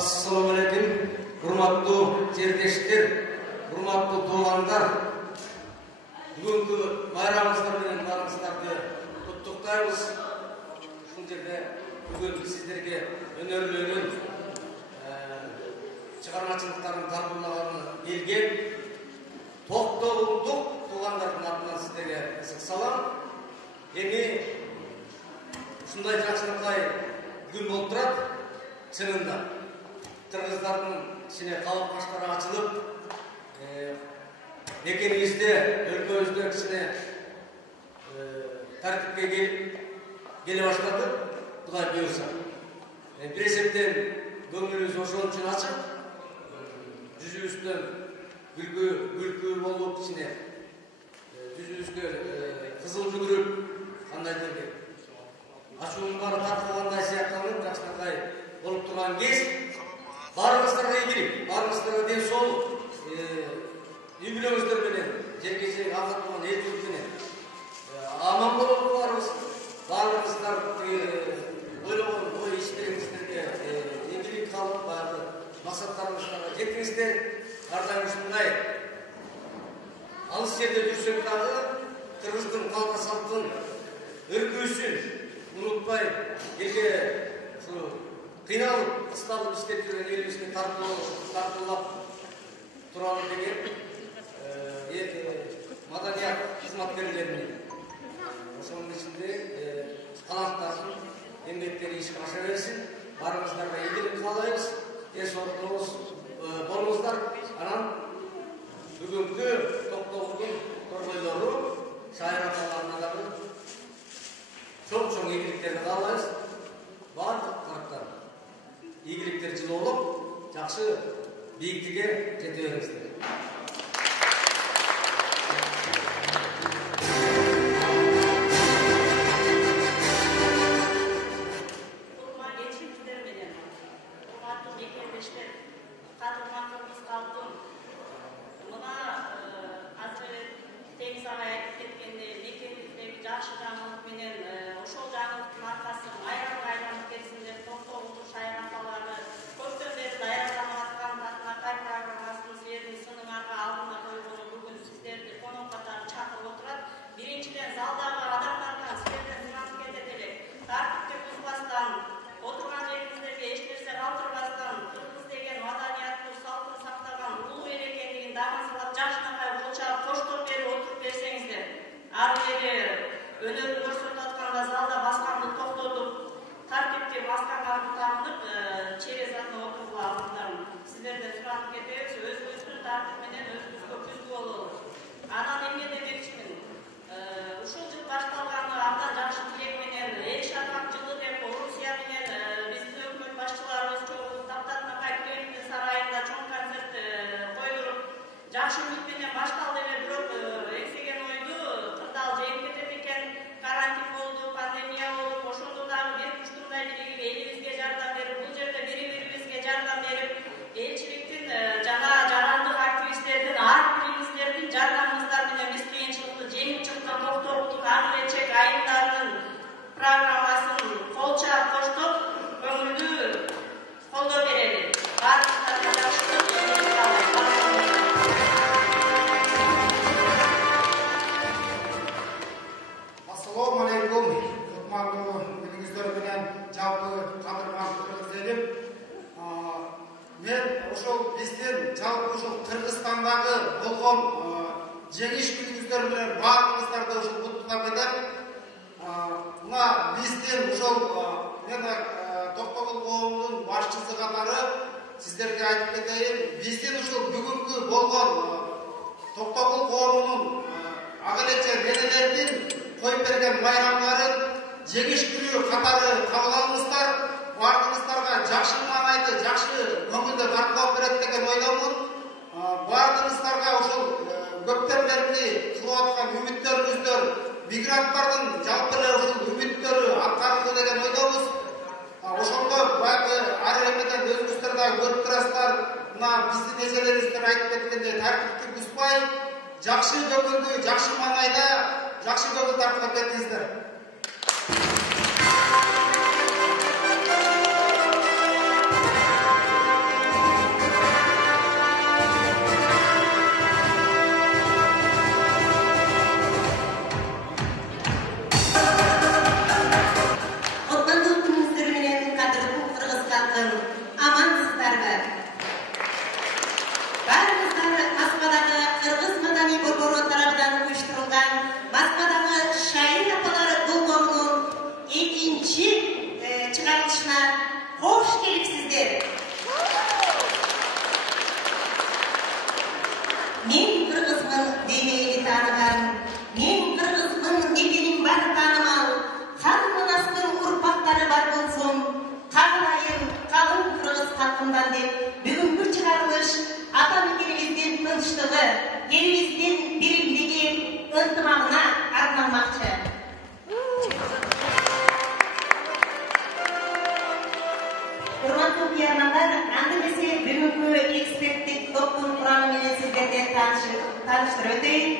Assalamu alaikum, hurmatlı жерлештер, hurmatlı туғандар. Бүгінгі байрамыңыздар менен барыңыздарды құттықтаймыз. Бұл жерде бүгін сіздерге өнерлерін, шығармашылықтарын тартулағаны келген тоқтоғылдық туғандардың атынан сіздерге ысық салам. Эми ушундай жакшылыкай күн болуп турат. Чынында кыргыздардын ичине калып каштары ачылып, мекенибизде, өлкөбүздө кичине тартипке келе баштады. Кудай буйрса. Бир эсептен көңүлүбүз ошол үчүн ачык. Жүзүбүздөн күлкү болуп, кичине жүзүбүзгө кызыл жүгүрүп, кандайдыр ачуунун баары тарткылгандай сыяктанып, жакшынакай болуп турган кез. Барыңыздарга ийгилик, барыңыздарга ден соолук, үй бүлөңүздөр менен, жеке афат болгон эл журт менен аман болоңуздарбыз. Баарыңыздар ойлогон ой иштериңиздерге ийгилик калып, баягы максаттарыңыздарга жетиңиздер. Ар дайым ушундай алыс жерде жүрсөк дагы кыргыздын калка салттын өркүүсүн унутпай, элге ушу кыйналып, кысталып иштеп жүргөн элибизге тартуулап туралы деген маданият кызматкерлеринин ошонун ичинде таланттардын эмгектери ишке аша берсин. Баарыңыздарга ийгилик каалайбыз. Ден соолук болуңуздар. Анан бүгүнкү токтогулдун торгойлору шайыр апаларына дагы чоң ийгиликтерди каалайбыз. Бардык тараптар ийгиликтер жылуулук, жакшы бийиктикке жете бериңиздер. Жақшы көңілді, жақшы маңайда, жақшы көңіл тартып кетіңіздер. 2-ci çıkarılışına hoş gelipsizler. Men Kırgızmın demeyini tanıgan, men Kırgızmın dekenin bar tanımal, Han Manastır urpakları bar bolsun, Kağlayın kalın Kırgız halkından dep, бүгүnkү çıkarılış ata mekenimizden tınçlığı, elimizden birimligi, ıntımağına arnalmakçı. Hurmatly okuyarmanlar, andımesi бүгүnkү eksperттик топтун курамы менен сиздерге тааныштырып өтөйүн.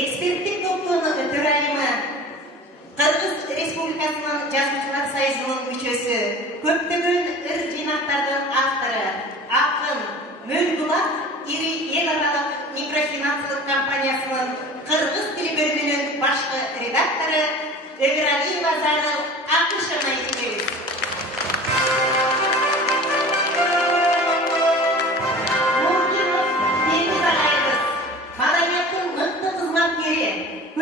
Эксперттик топтун төрайымы Кыргыз Республикасынын Жазуучулар союзунун мүчөсү, көптөгөн ыр жыйнактардын автору, акын Мөлбулак ири эл аралык микрофинансылык компаниясынын кыргыз тили бөлүмүнүн башкы редактору Өмүралиева Зарыл Акышевна эсебиз.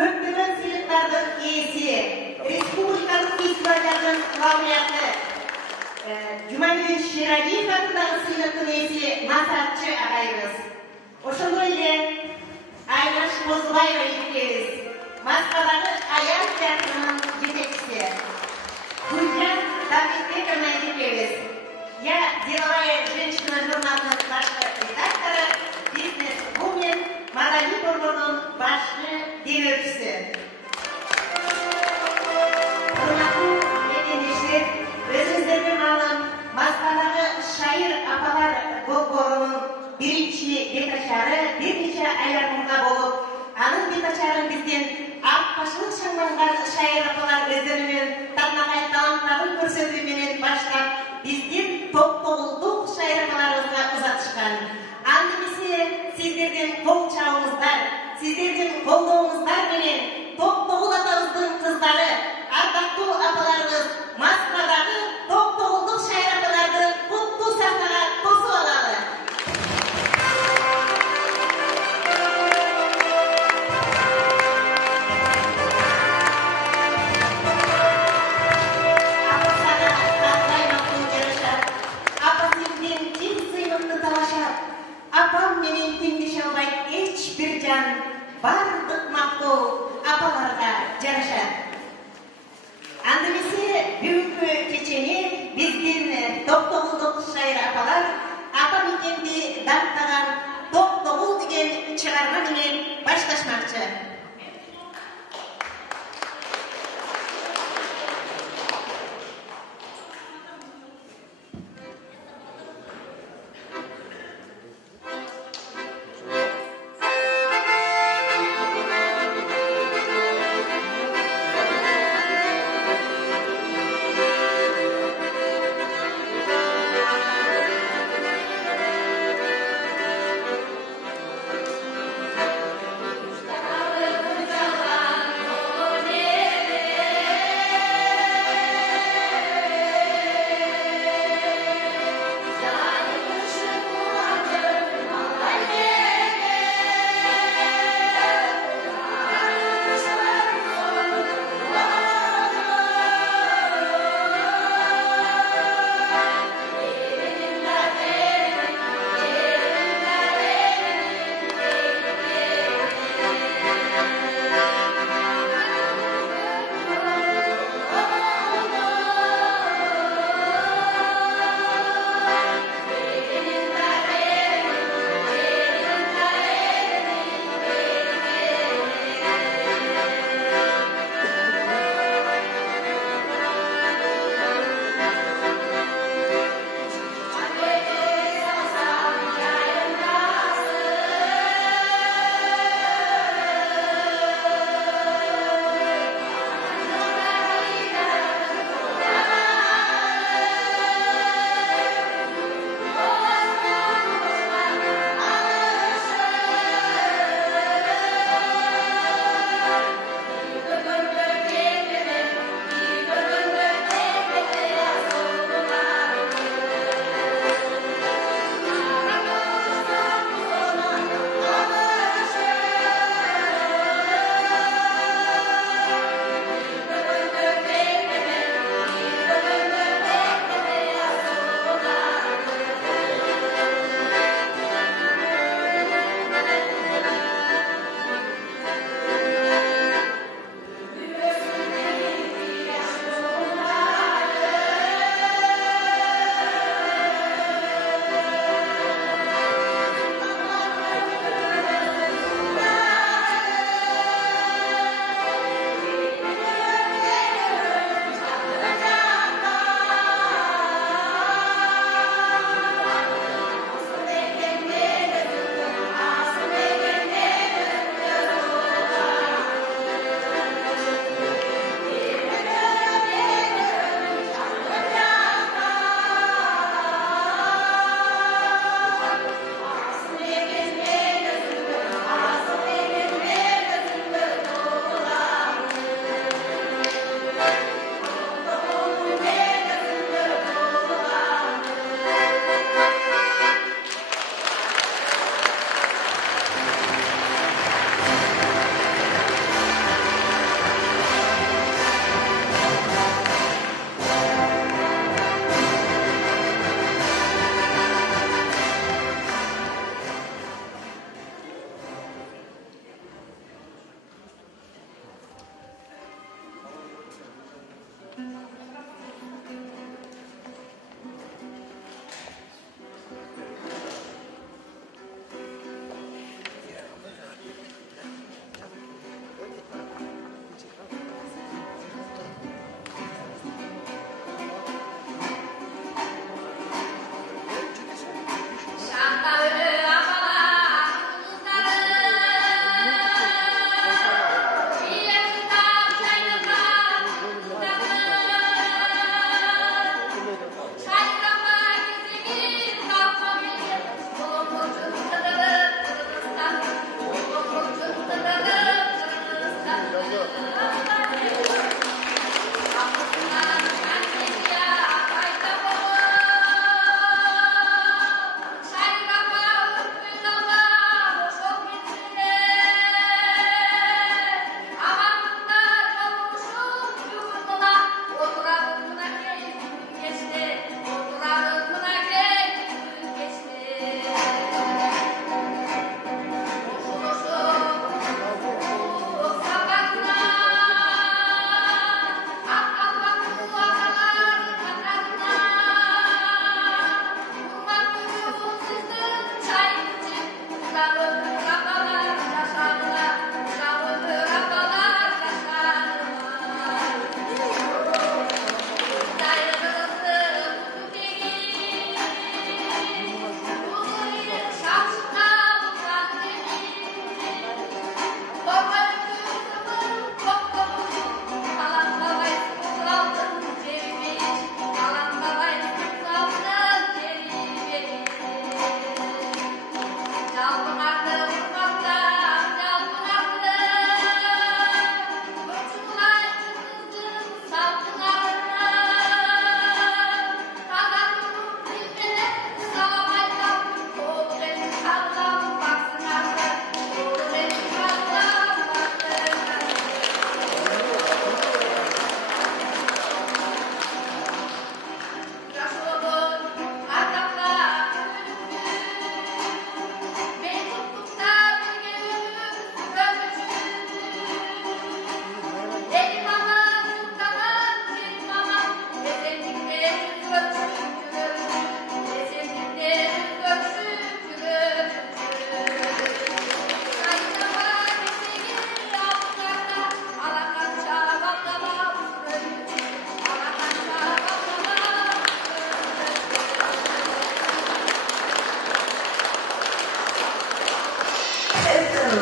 Көптөгөн сыйлыктардын ээси, республикалык фестивалдардын лауреаты, Жумалиев Шералиев атындагы сыйлыктын ээси Масатчы агайыбыз. Ошондой эле Айнаш Козубаева эжекебиз, Москвадагы Аян театрынын жетекчиси. Гүлжан Давлетбековна эжекебиз, Я деловая женщина журналынын башкы редактору, бизнес-вумен, Маданий борборунун башкы демөкчүсү. Урматтуу мекендештер, өзүңүздөргө маалым, Москвадагы шайыр апалар борборунун биринчи бетачары бир нече айлар мурда болуп, анын бетачарын бизден аппашылык шаңданган шайыр апалар өздөрүнүн татнагай таланттарын көрсөтүү менен баштап, биздин топ-тогулдук шайыр апаларыбызга узатышкан. Андемесе сиздердин кол чабыңыздар, сиздердин колдооңуздар менен топ-тогул атабыздын кыздары, ардактуу апаларыбыз Москвадагы топ-тогулдук шайыр апаларды куттуу сахнага тосуп алалы. Апам менен теңдеше албайт эч бир жан, бардык мактоо апаларга жарашат. Андемесе бүгүнкү кечени биздин топ-тогулдук шайыр апалар ата мекенди даттаган топ-тогул деген чыгарма менен башташмакчы.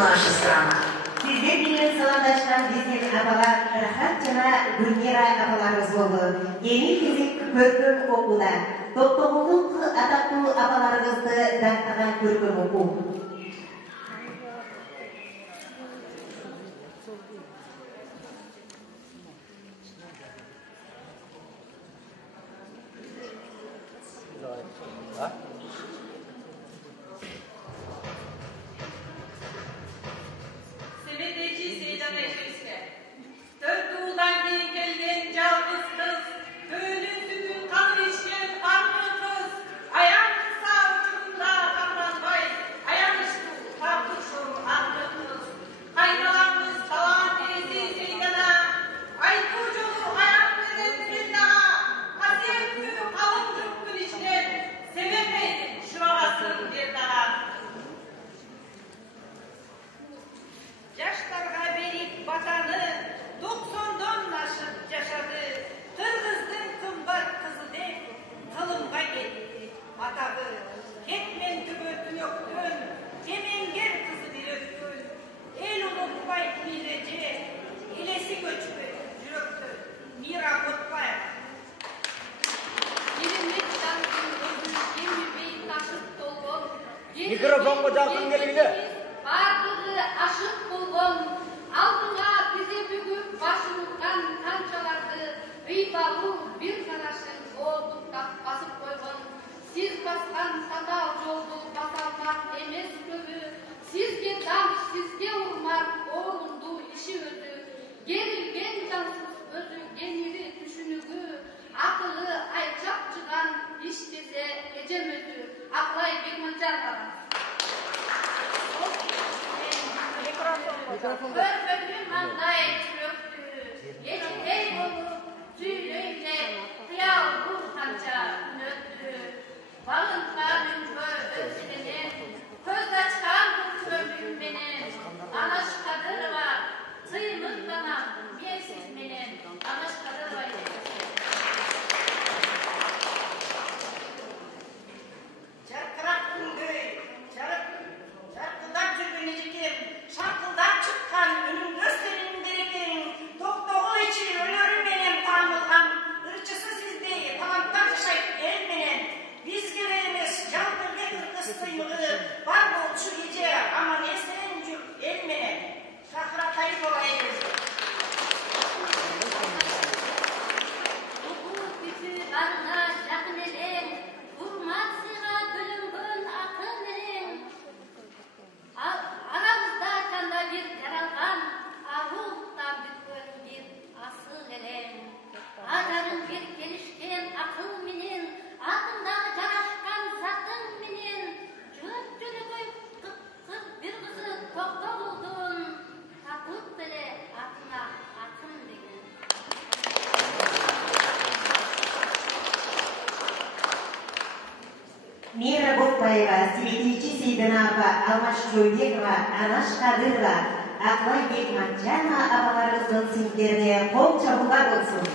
başı sırama. Sizler bilen salamdaştan bizden apalar Rahat jana Gülmira apalarımız oldu. Yeni fizik körküm okuda. Doktorluk adaplı apalarımızdı dağıtagan körküm oku. Mikrofonga jakın gelingdi. Bardығы ашық болған, алдыңа тізе бүгіп басылған қаншаларды бейбалу бір қарашын жолдықтап басып қойған. Сіз басқан татау жолды баса алмақ емес көбі. Сізге дам, сізге ұрмақ, орынды іші өзі. Керілген жансыз өзі, кенері түшінігі. Ақылы айчап жыған іштесе ежем өзі. Ақлай Бекманжан қарас. Körpekli mangay çürüktü, geçidey olup tüylüyle kıyal ruh kanca nöttü. Balınkanın özlenen, köz açkan köprüm benim, anaş kadır var, sıymık bana, mensiz benim, anaş kadır var. Жарқырап күнгөй, жарқылдап жүрген ерекем, шаңқылдап шыққан үнің өстерін берекең, тоқтоғыл іші өлеріменен тамылған, ырчысы сіздей таланттар жашайт ел менен, бізге емес жалпырге қырғыз тыймығы, бар болчу еже, аман есен жүр ел менен, шақыратай болайыз. Barına yakın elin, vurmasına bölüngün akın elin. Aramızda kanda bir yaralgan, aruluktan bütkön bir asıl elin. Adarın bir gelişken akıl minin, altından jaraşkan zatın minin. Jüntülügü kıp bir kızı tokta buldun, tapıp bile atına akın degen. Мира Ботбаева, Светичи Сейдинова, Алмаш Жойбекова, Анаш Кадырова, Ақлай Бекманжанова апаларымыздың сендеріне қол чабуға болсын.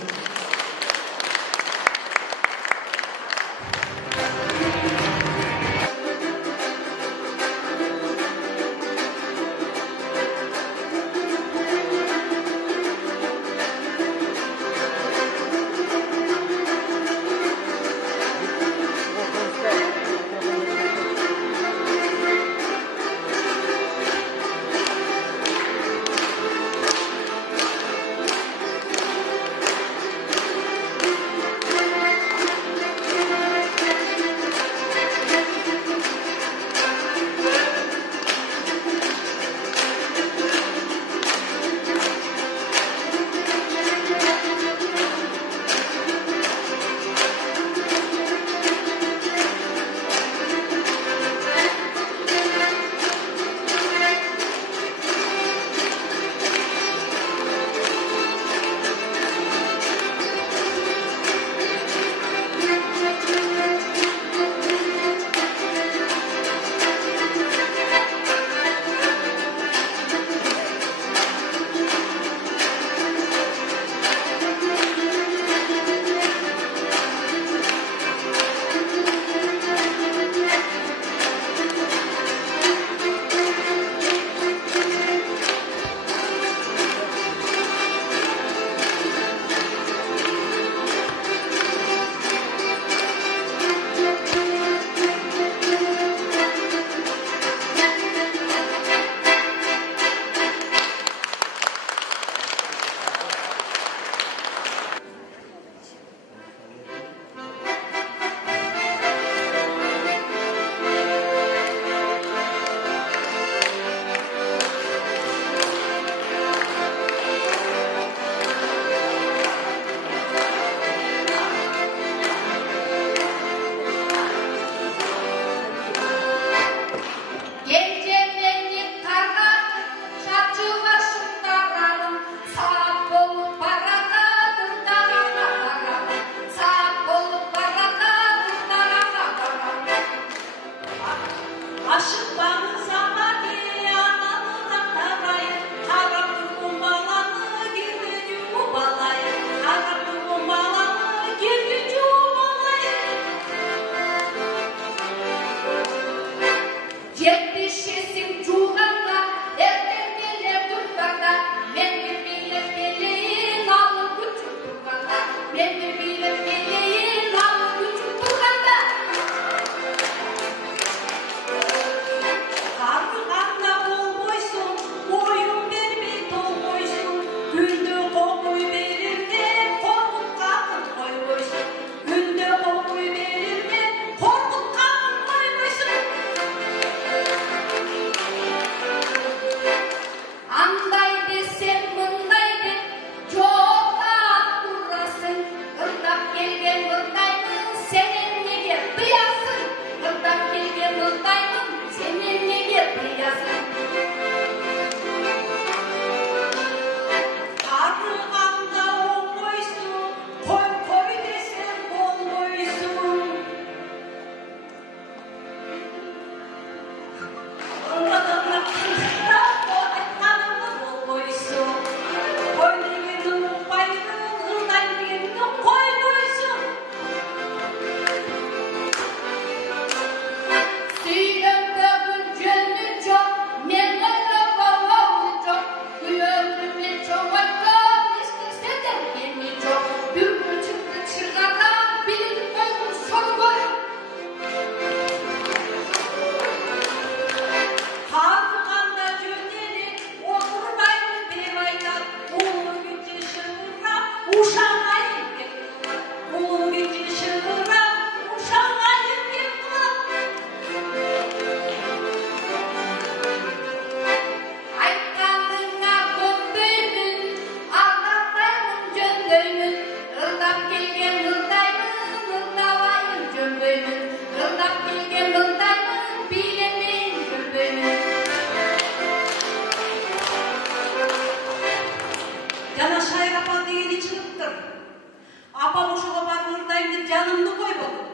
жанымды койбодум.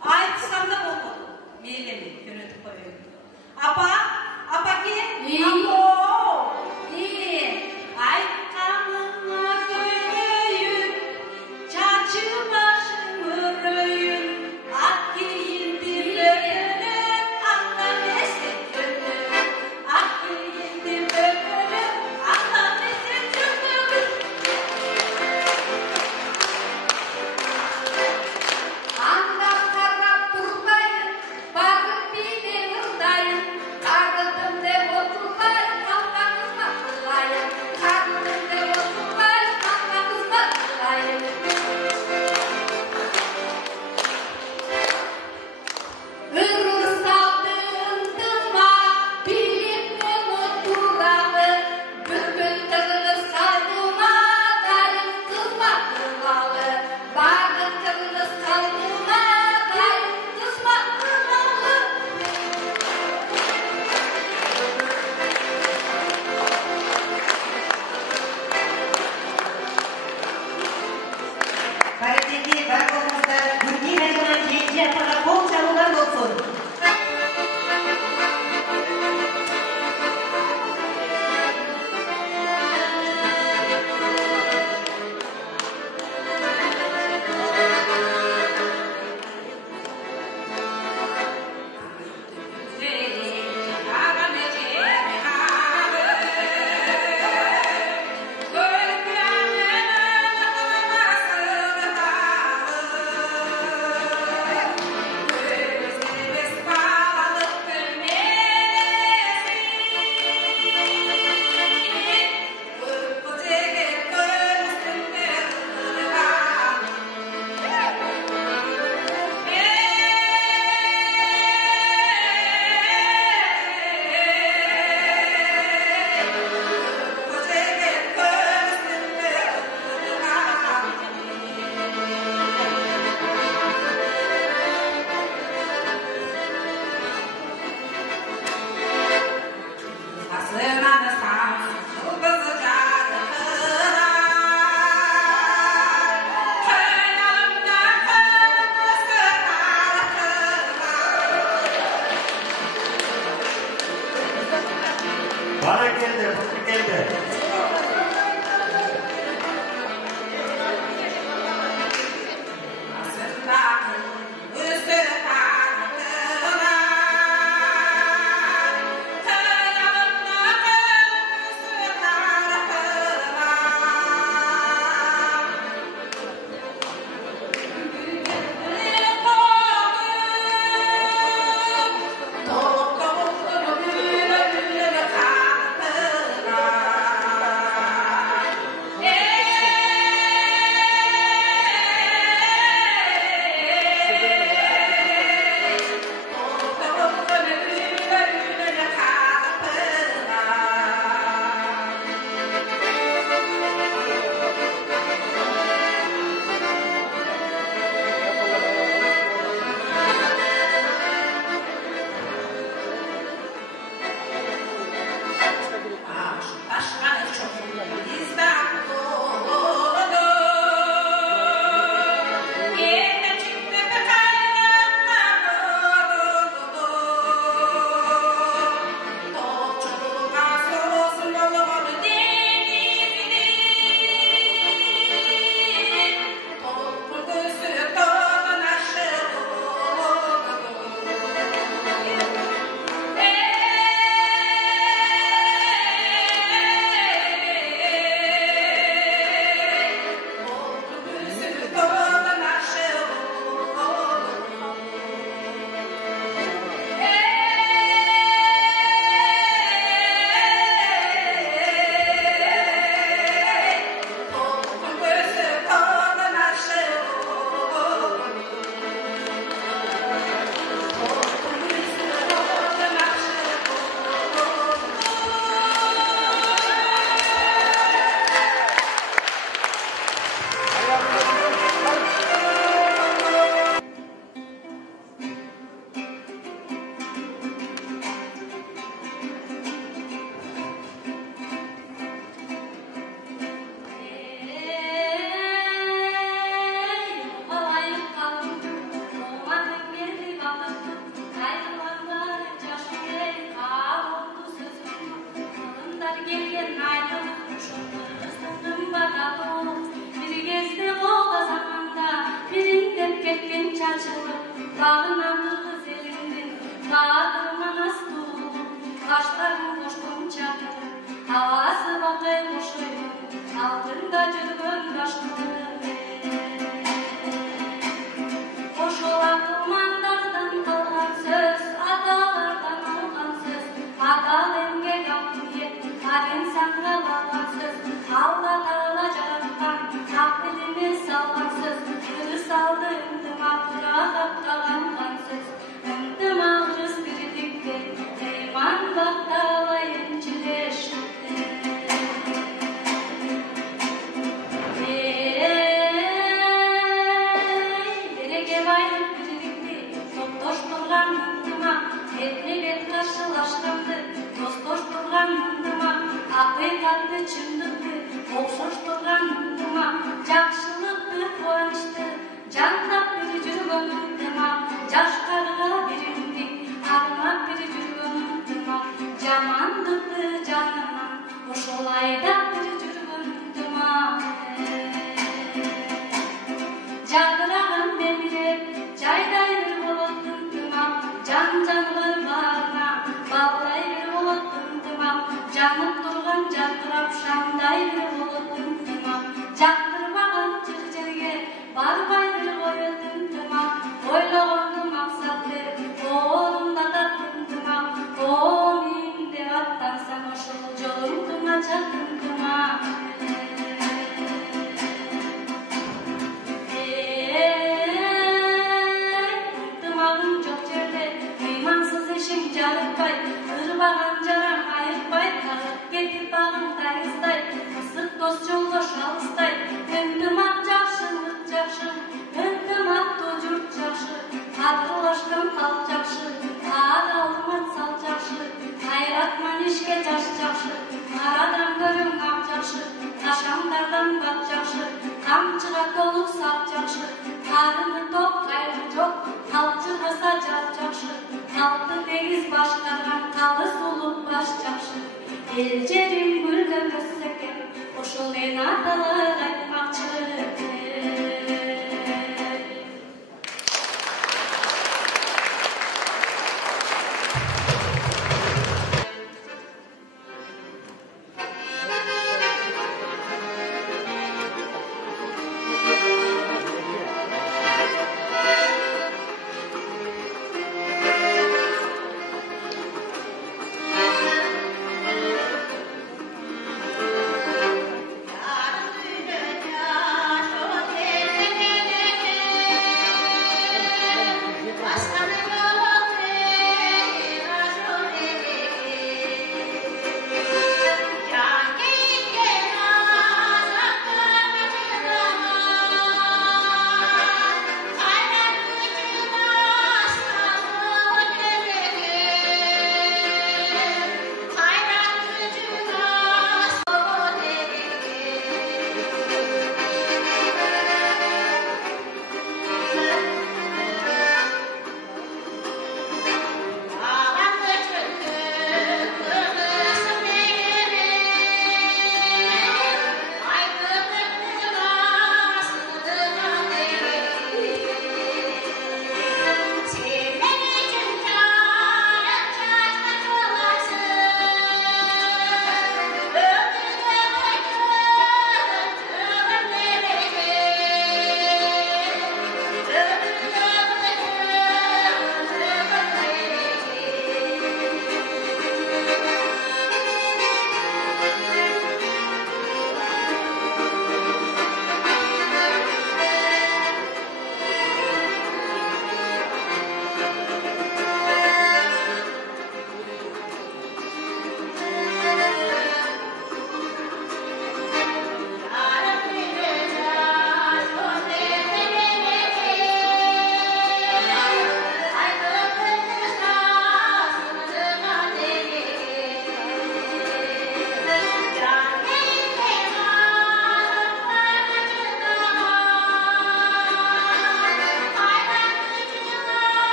Айтсам да болбоду. Мейли көрөтүп коеюн. Апа, апаке, апо. Айтканыңа көнөйүн, чачы башың өрөйүн, ак кийимди бөгөлүп, аттан эсеп жөнөйүн, ак кийимди бөгөлүп, аттан эсеп жөнөйүн. Анда карап турбайын, багып бийлен ырдайын, кагылдым деп отурбай, калганыңа кылайын, кагылдым деп отурбай, калганыңа кылайын. Ырыр салды ындыма, билипмен отуралы, бүкіл кыргыз калдыма, дайын кызма кырмалы, багы кыргыз калдыма, дайын кызма кырмалы. Паритети бар болмаса, Гүлдина жана Женжи апага кол чалуудан болсун. Ырыр açılıp, dağına kırgız elindin, dağdırman aslı, kaşların koşkun çatır, havası bakay koşuyor, altında жүргөн başkıdır. Koşula kılmanlardan kalgan söz, adalardan algan söz, adal emgek aktiye, kaden sanga balgan söz, Allah Teala jaratkan, takdirine salgan söz, kırıs aldı ıntımak, rahat kalangan söz, ıntımak rız birlikte, eyman baktalayın çileşikte. Bereke baylık birlikte, toş turgan ıntımak, etli bet karşılaşkandı, dostoş turgan ıntımak, haqiqatni чындыкты, окшош турган ынтымак, жакшылыкты, кубанычты, жандап бери жүргөн ынтымак, жашкарга биримдик, армап бери жүргөн ынтымак, жамандыкты жанынан, ошол айдап бери жүргөн ынтымак. Жадыраган демиреп, жайдай бир болот ынтымак, жан-жаныбар баарына, балдай бир болот ынтымак, жанып турган жаркырап шамдай бир болот ынтымак, жактырбаган жер жерге барбай бир коет ынтымак, ойлогонду максат берип орундатат ынтымак, мен деп аттансаң ошол жолуңдун ачат ынтымак. Ынтымагың жок жерде ыймансыз ишиң жарыкпай, ырбаган жараң айыкпай, кагып кетип багың тайыздай, ысык дос жолдош алыстай, ынтымак жакшылык жакшы, ынтымак журт жакшы, катылашкан калк жакшы, адалман сал жакшы, кайратман ишке жаш жакшы, карадан көрүң ак жакшы, ташандардан бат жакшы, камчыга толук сап жакшы, карыны ток кайры жок, калчыгаса жат жакшы, калкты тегиз башкарган калыс улук баш жакшы, эл жерим гүлдөн өссө экен, ошол эн аталар айтмакчы. Yarın düğüne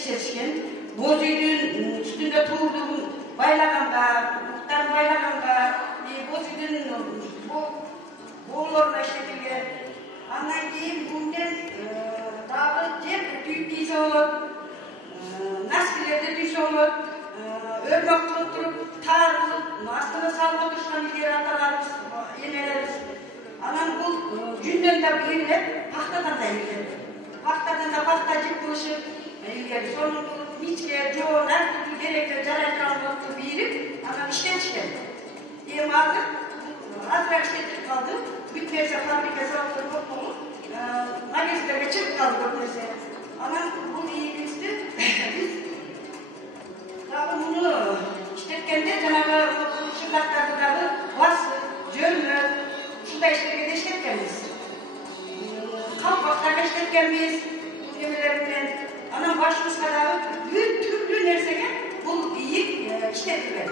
işletişken. Boz üydün üstünde tuğduğun baylaganda, muhtarın baylaganda, boz üydün boğularına işletilgen. Andan keyin bundan dağlı cer tüyüp giyse olur, naskilerde tüyse olur, örmek kılıp durup, tağırılıp, astına salma oturuşkan ileri atalarımız, yenelerimiz. Anam bu günden de bir yerler, paktadan da yerler. Paktadan da paktacık kılışıp, yerler. Sonra bu miçke, çoğun, her türlü gerekli caraycanlıklı birlik, anam işten çıkar. Diyem aldım, azrak işletip kaldı. Bütmerse fabrikası altı kopmalı, magazine çıkıp kaldı bütmerse. Anam bu iyi bildi, biz tabi bunu işletkende cenabı şırlaklarda bası, cölmü, şurada işlerine işletkemiz. Kalpaklarına işletkemiz, bu gemilerinden. Anam başımız kadar bir türlü nersege bu iyi işletkiler.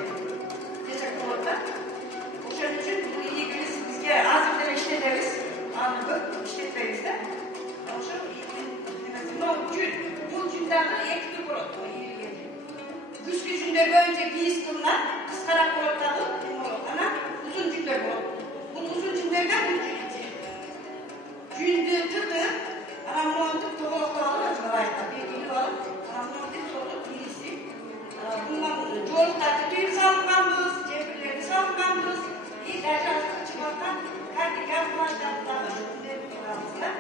Teşekkür ederim. Onun için bu iyi biliriz. Azimden işletiriz, anlık işletiriz de. Bu cümleleri ekli bırak. Güçlü cümleleri önce giyiz kılına, kıskarak bıraktalı, ana uzun cümle bırak. Bu uzun cümlelerden cümle tıkı, anamın tık toğulukta alır, acılarayda bir dili var. Anamın tık toğuluk birisi. Bundan çoğulukta tüyüm sağlıklandırız, cebirlerini sağlıklandırız. İyi derşansız çıkartan herkese yapılaşlarından ödülleri kullanmışlar.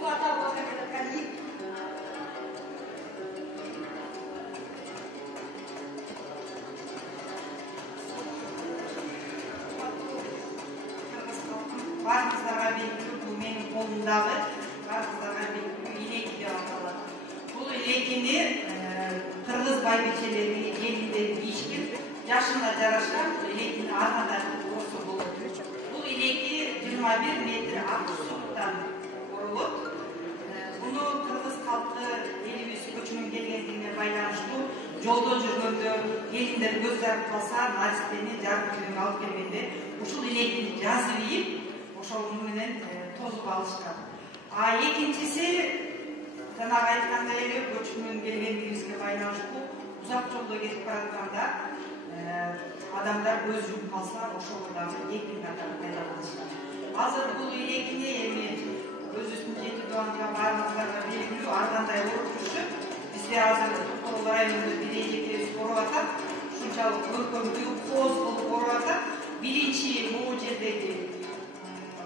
Bu hata bozulmadan iyi. Barzılara belki bu benim kolumdağı, barzılara belki ileki de almalı. Bu ilekini Kırgız baybeçeleri, gelinleri giyişkin, yaşına yaraşan ilekini armadan orta bulur. Bu ileki 21 metre aksudan kurulup, bunu Kırgız halkı elimiz göçünün gelgenliğine baylanışlı, yolda жүргөндө gelinler gözler kalsa, nasiplerini jargı alıp gelmedi. Uşul ilekini yazıp yiyip, oşolunu menen tozup alışkan. Ekincisi, жаңағы айтқандай эле көчүнүн келгендигибизге байланыштуу узак жолдо кетип баратканда адамдар көз жумуп калса ошол дагы экин катары пайда кылышкан. Азыр бул илекини эми өзүбүздүн жети дуанга баарыңыздарга белгилүү ар кандай уруп жүрүшүп, бизде азыр Токтогул районунда бир эжекебиз оруп атат, ушунчалык көркөмдүү кооз болуп оруп атат. Биринчи бул жердеги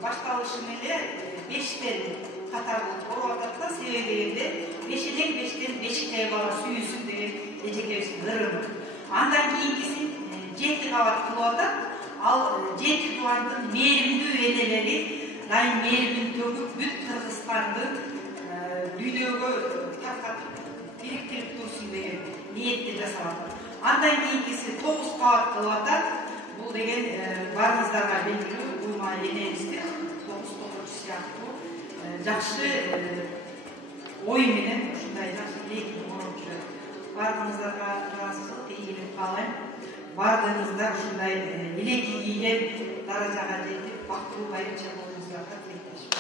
башталышы эле 5тен катарлуу оруп атат да, себеби дегенде бешенек 5тен бешикте бала сүйүсүн деген эжекебиздин ырымы. Андан кийинкисин 7 кабат кылып атат. Ал 7 дуандын мээримдүү энелери дайым мээримин төгүп бүт Кыргызстандын дүйнөгө таркатып бириктирип турсун деген ниетте жасалат. Андан кийинкиси 9 кабат кылып атат. Бул деген баарыңыздарга белгилүү Гулма энебиздин 9 сыяктуу жакшы ой менен ушундай жакшы илекин оруп жүрөт. Баарыңыздарга ыраазычылык ийгилик каалайм. Бардığınızda ушундай илеки кийген даражага жетип, бактылуу байырча болуңуздарга тилектешим.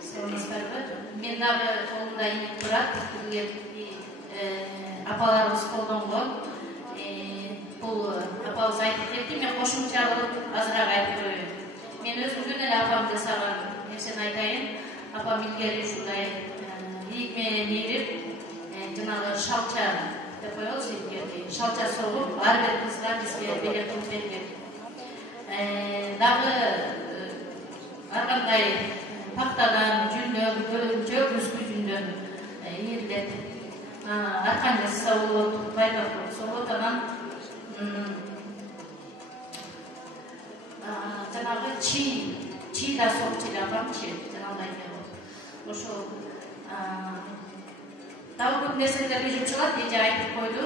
Саламатсыздарбы? Мен дагы колумда иник турат, апаларыбыз колдонгон. Бул апабыз айтып кетти, мен кошумча кылып азыраак айтып коеюн. Мен өзүмдүн эле апам жасаган нерсени айтайын. Апам илгери ушундай ийик менен ийирип, жанагы шалча деп коебуз, шалча согуп, ар бир кызга бизге белек кылып берген. Дагы ар кандай пактадан, жүндөн, көзгү жүндөн ийирилет. Арканчасы болот, байкак болот, анан жанагы чи да сокчу апамчы, жанагындай болот. Ошо дагы көп нерселерге жумшалат, эже айтып койду.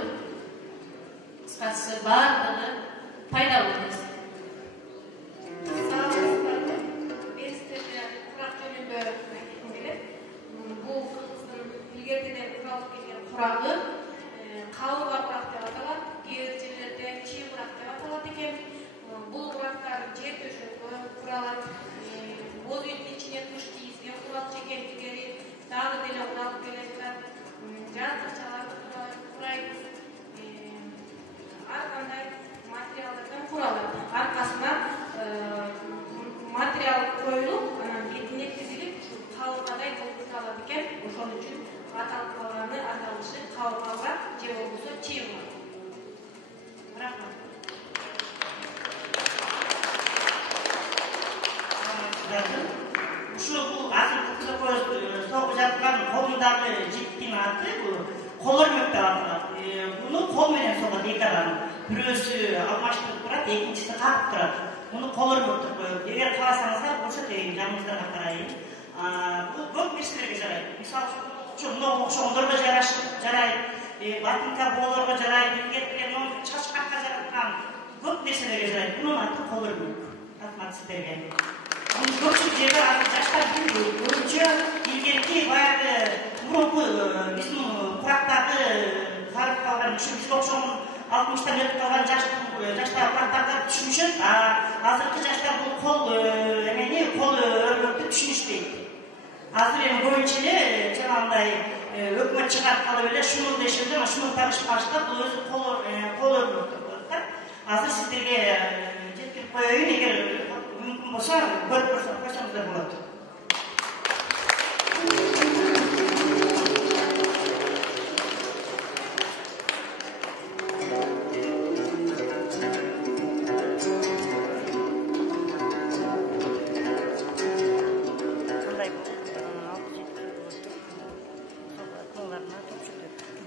Кыскасы баардыгы пайдалуу нерсе. Мен сиздерге курак жөнүндө айткым келет. Бул кыргыздын илгертеден куралып келген курагы калыба курак деп аталат. Кээ бир жерлерде чи курак деп аталат экен. Бул курактар жер төшөккө куралат. Боз үйдүн ичине баштадым. Ушул бул азыркы көз согуп жаткан колундагы жиптин аты бул кол өрмөк деп аталат. Буну кол менен согот эки адам. Бирөөсү алмаштырып турат, экинчиси кагып турат. Буну кол өрмөк деп коет. Эгер кааласаңыздар, ошо жаныңыздарга карайын. Бул көп нерселерге жарайт. Мисалы үчүн мына окшогондорго жарайт. Батинка боолорго жарайт. Эркектердин чачкакка жараткан көп нерселерге жарайт. Бунун аты кол өрмөк. Рахмат сиздерге. Көпчүлүк жерде жаштар көбүнчө илгерки баягы мурунку биздин курактагы карып калган 390-60-тан өтүп калган жаштар курактарда түшүнүшөт. Азыркы жаштар бул кол өрмөктү түшүнүшпөйт. Азыр эми көбүнчө эле жанагындай өкмөт чыгарып калып эле шуну дешилди, шуну тагышып баштап бул өзү кол өрмөк деп коет да. Азыр сиздерге жеткирип коеюн, эгер мүмкүн болсо көрүп койсоңуздар болот.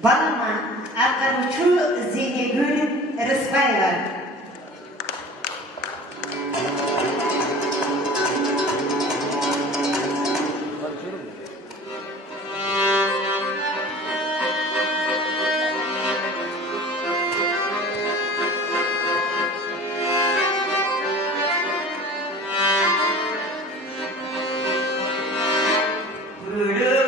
Балама атқарушы Зейнегүл Рысбаева. Bir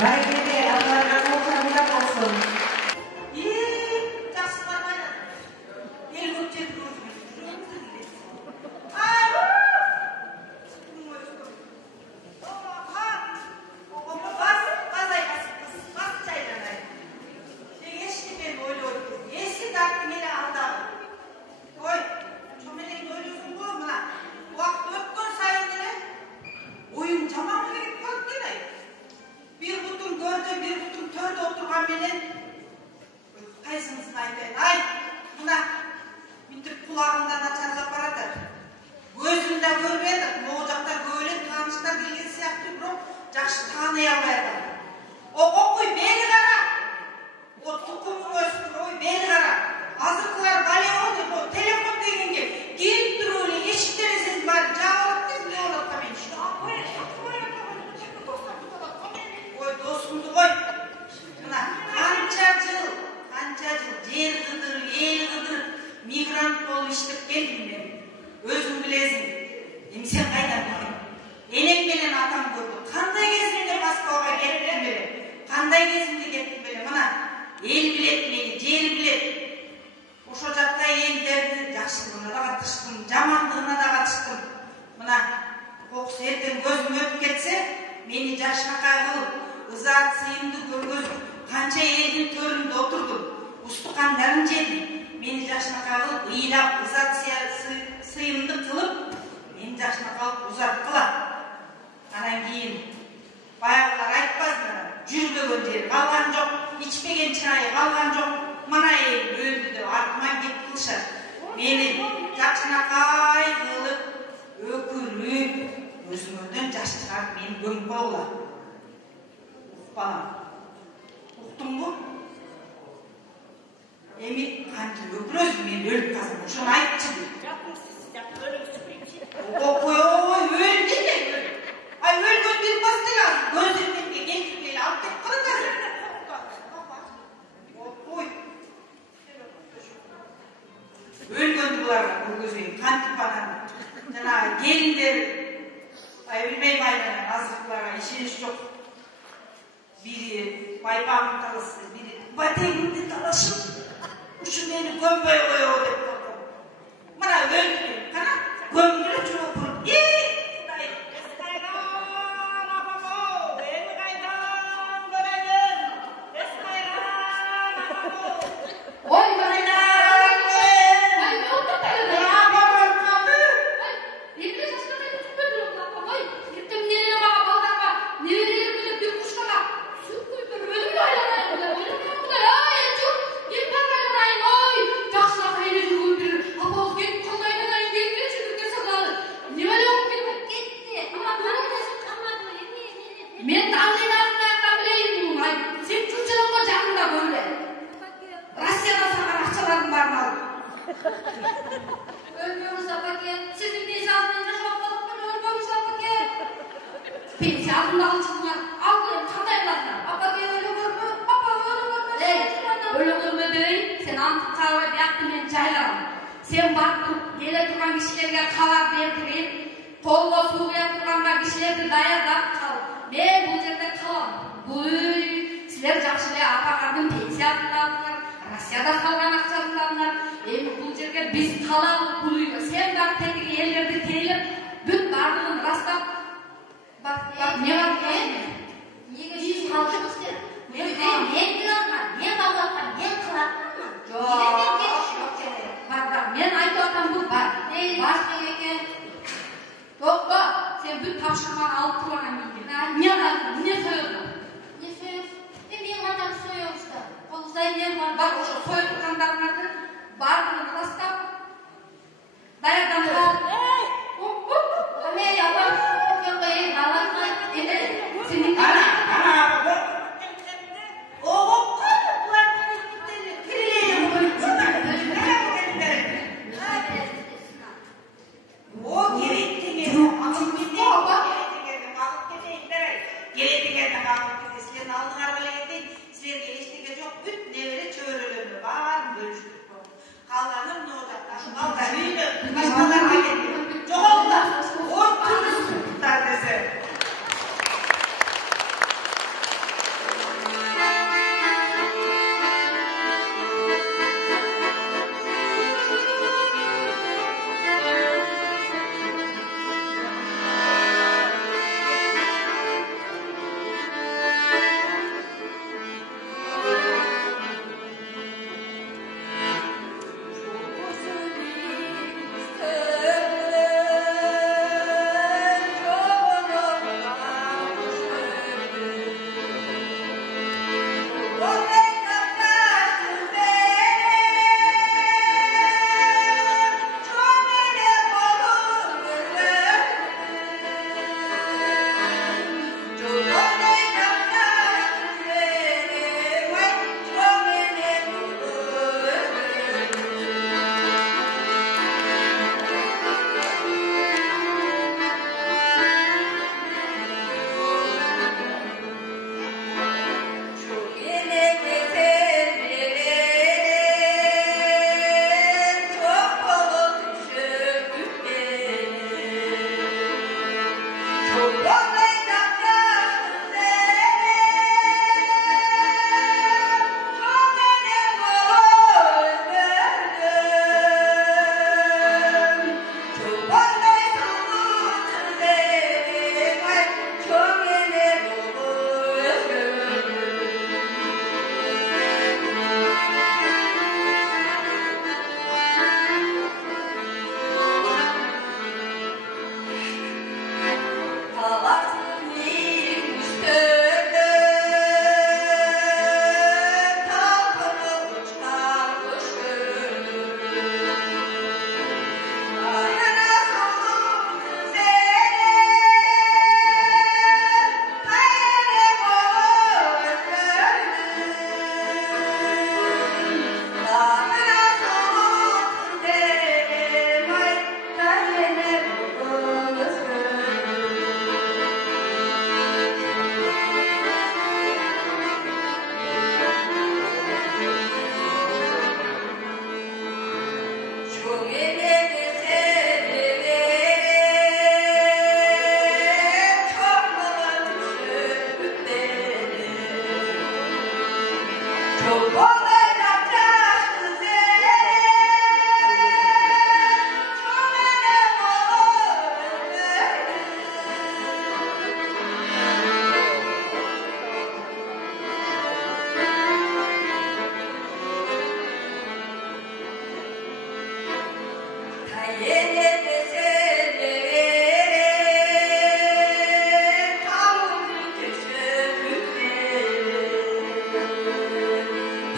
Barakede Allah'ın olsanında olsun. Жақсылар қайда? Ел көктеп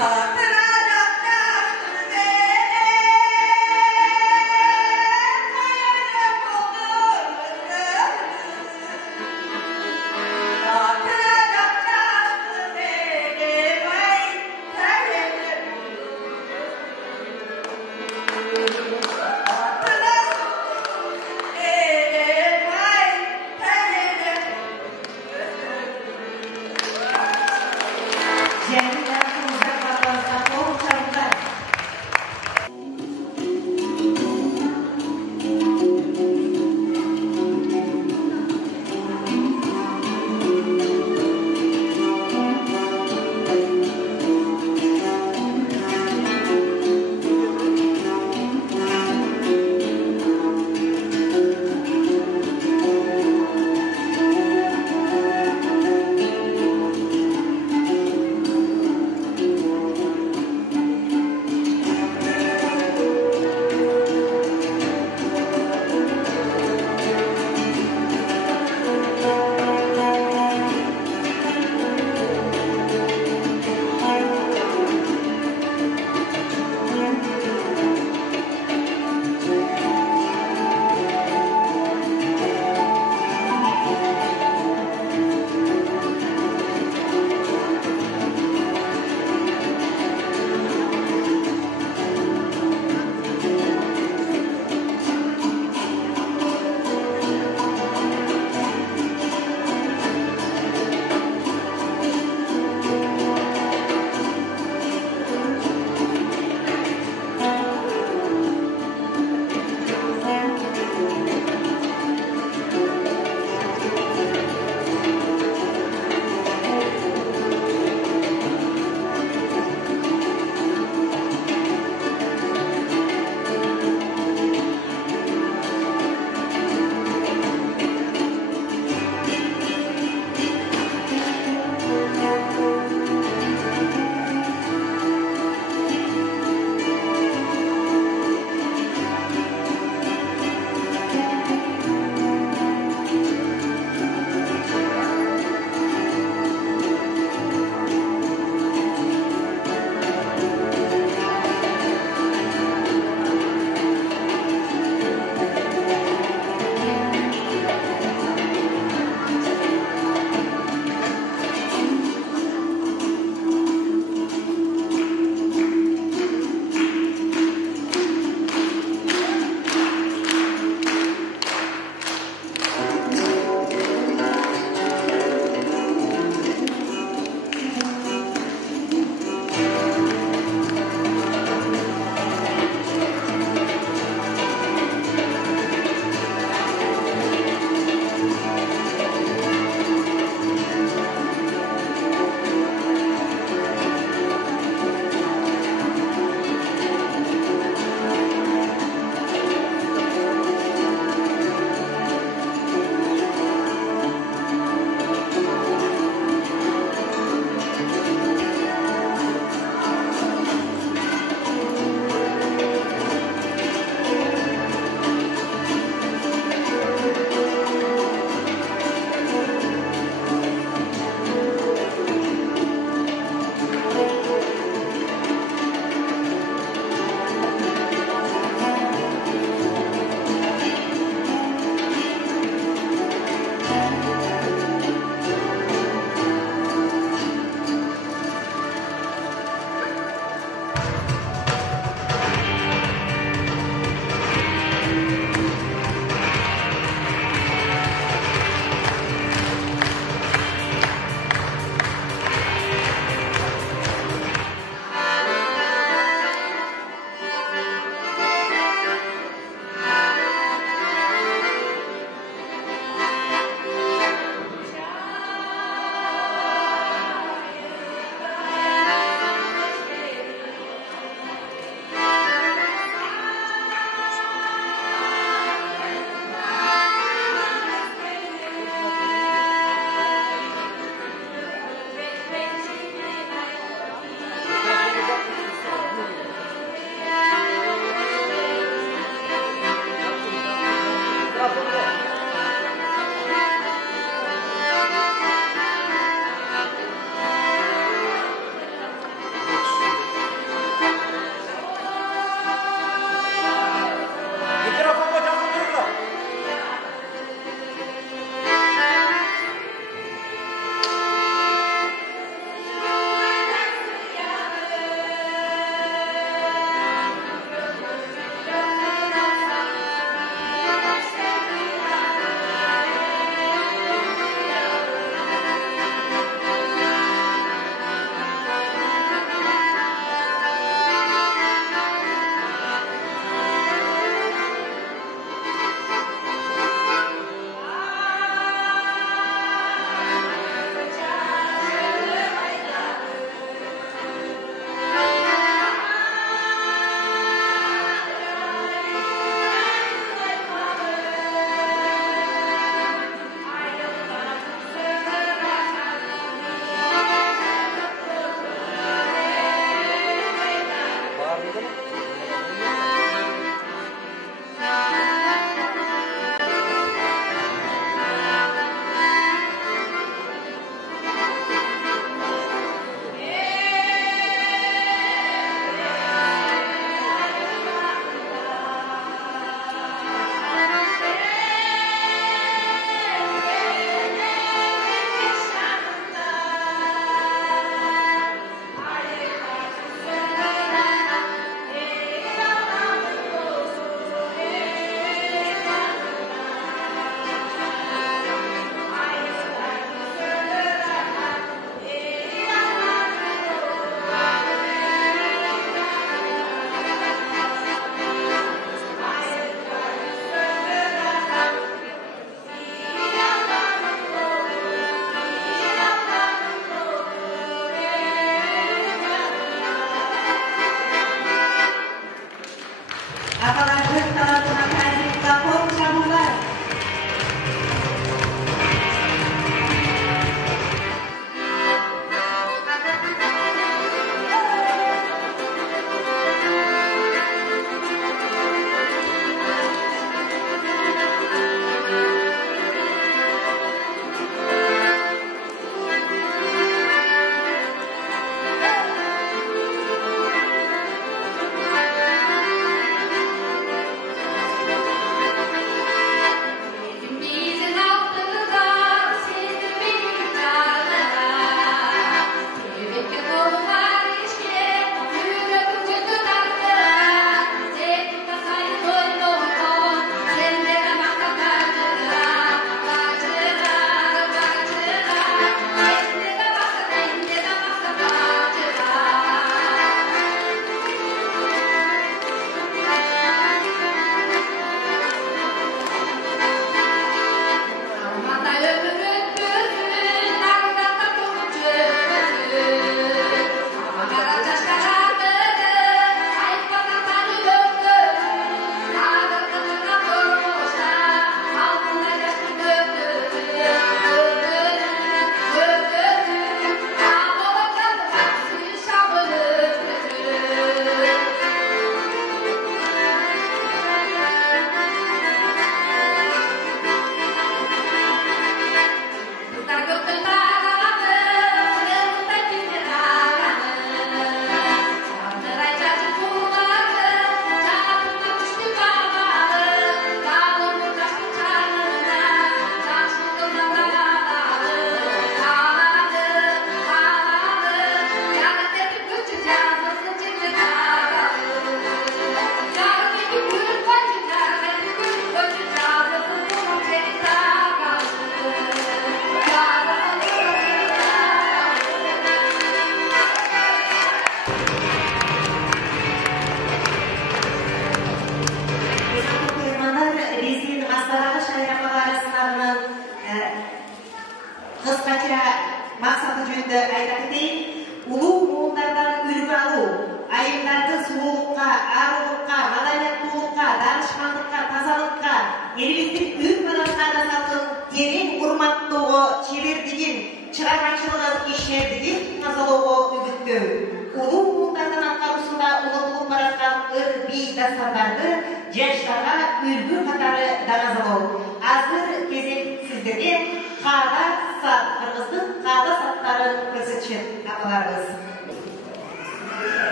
다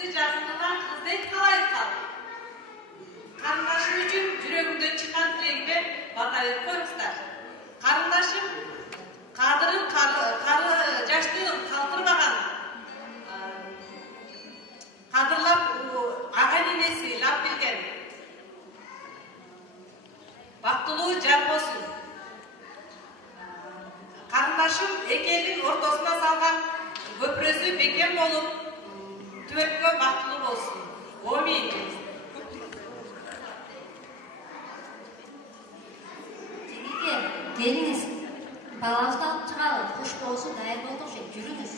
Siz jastılan kızdayız kalayız kaldı. Karındaşım üçün yüreğimden çıkan dileğime batayıp koymuşlar. Karındaşım yaşlığın kaldırmagan kadırlap ağa ninesi lap bilgen baktılığı jar bolsun. Karındaşım ekelin ortasına salgan köprüsü bekem olup tübekle baktılı bolsun. Amin. Geliniz, balanızda alıp çıkalım. Hoş olsun, dayak oldukça yürünüz.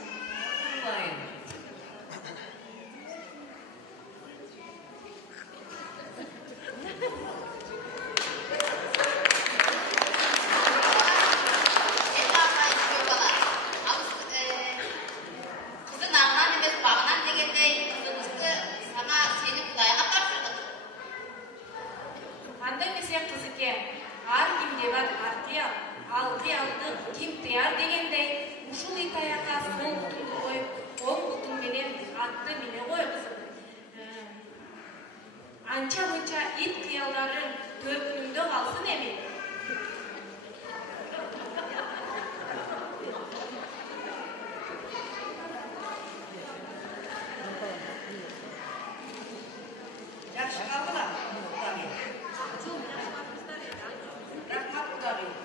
Kızın ağından emez, bağından degende kızımızdı sana seni Kuday'a tapşırdık. Anda mesele kızıken, ar kim debat partiya, aldı kim teyar degende, uşul itayaka son kutundu koyup, on kutun menen attı mene koy kızım. Ança bunça it kıyalların tökünümde kalsın emin. Yaxşı kaldılar. Rahmat Kuday'a.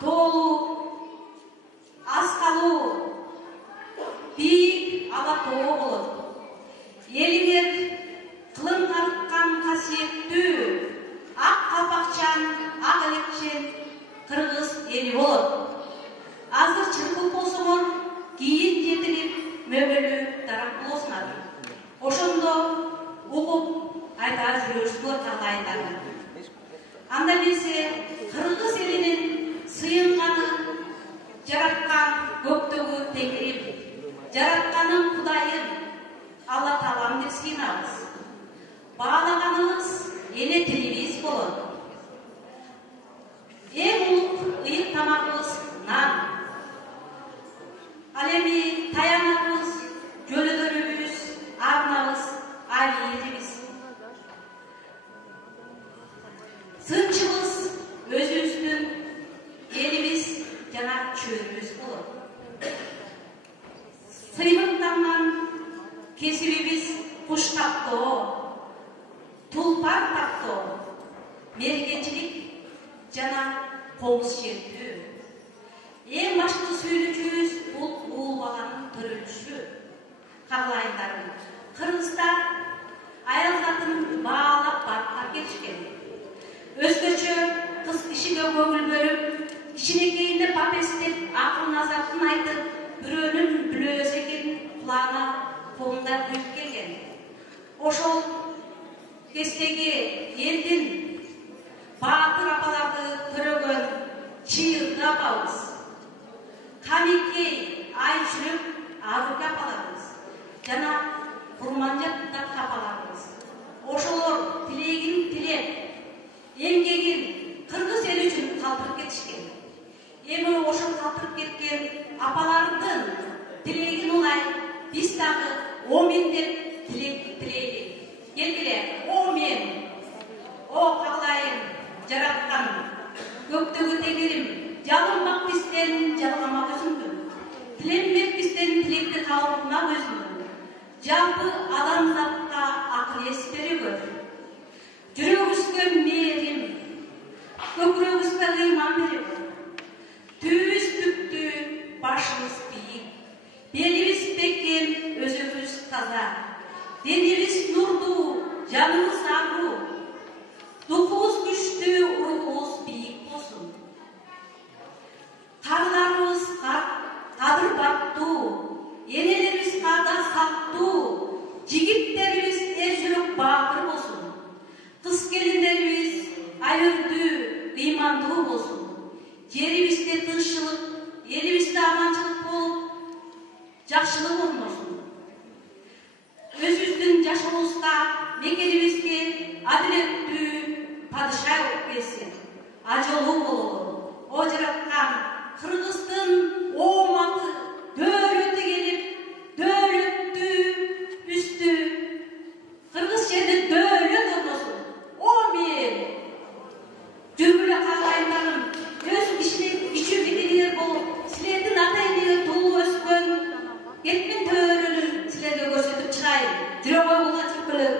тоолуу, аскалуу, бийик ала тоо болот. Элиңер кылым тарткан касиеттүү, ак калпакчан, ак элекчен кыргыз эли болот. Азыр чыркыл болсоңор, кийин жетирип, мөгөлүү тарап болосуңар. Ошондо угуп айта жүрөсүңөр кагайдар. Анда эмесе кыргыз элинин сыйынганы жараткан көктөгү теңирим, жаратканым Кудайым, Алла Таалам деп сыйынабыз. Баалаганыбыз эне тилибиз болот. Эң улук ыйык тамагыбыз нан. Ал эми таянабыз, жөлөгөнүбүз, арнабыз, алиерибиз. Сынчыбыз өзүбүздүн элибиз жана чөйрүбүз болот. Сыймыктанган кесибибиз куш таптоо, тулпар таптоо, мергенчилик жана комуз чертүү. Эң башкы сүйлөчүбүз бул уулбаганын төрөлүшү. Кагылайындарым, Кыргызда аял затын баалап баркап кетишкен. Өзгөчө кыз кишиге көңүл бөлүп, кичинекейинде папестеп, акыл назатын айтып, бирөөнүн бүлөөсү экенин кулагына колунда куюп келген. Ошол кездеги элдин баатыр апаларды көрөгөн Чыйырды апабыз, Камикей, Айчүрөк, Арык апаларыбыз жана Курманжат апаларыбыз. Ошолор тилегин тилеп, эмгегин кыргыз эли үчүн калтырып кетишкен. Эми ошол калтырып кеткен апалардын тилегин улай биз дагы омен деп тилейли. Келгиле, омен. О Кагылайым, жараткан көктөгү теңирим, жалынмак бизден жалгамак өзүңдү. Тиленмек бизден тилекти кабылмак өзүңдү. Жалпы адамзатка акыл эс берүүгө, жүрөгүбүзгө мээрим, көкүрөгүбүзгө ыйман берүүгө. Түбүбүз бүктүү, башыбыз бийик, белибиз бекем, өзүбүз таза. Денибиз нурдуу, жаныбыз аруу, духубуз күчтүү, рухубуз бийик болсун. Карларыбыз кадыр баттуу, энелерибиз када сактуу, жигиттерибиз эр жүрөк баатыр болсун. Кыз келиндерибиз айырдуу, ыймандуу болсун. Жерибизде тынччылык, элибизде аманчылык болуп, жакшылык орношсун. Өзүбүздүн жашообузга, мекенибизге адилеттүү падыша келсин, ажолуу бололу. О жараткан Кыргыздын ооматы, дөөлөтү келип, дөөлөттү үстү. Кыргыз жерде дөөлөт орносун. Омен. Жүргүлө Кагылайымдарым, өзү кичүү битилер болуп, силердин ата энеге тулуу өскөн кетмин төөрөнүн силерге көрсөтүп чыгайын. Жүрөгө була жүргүлө.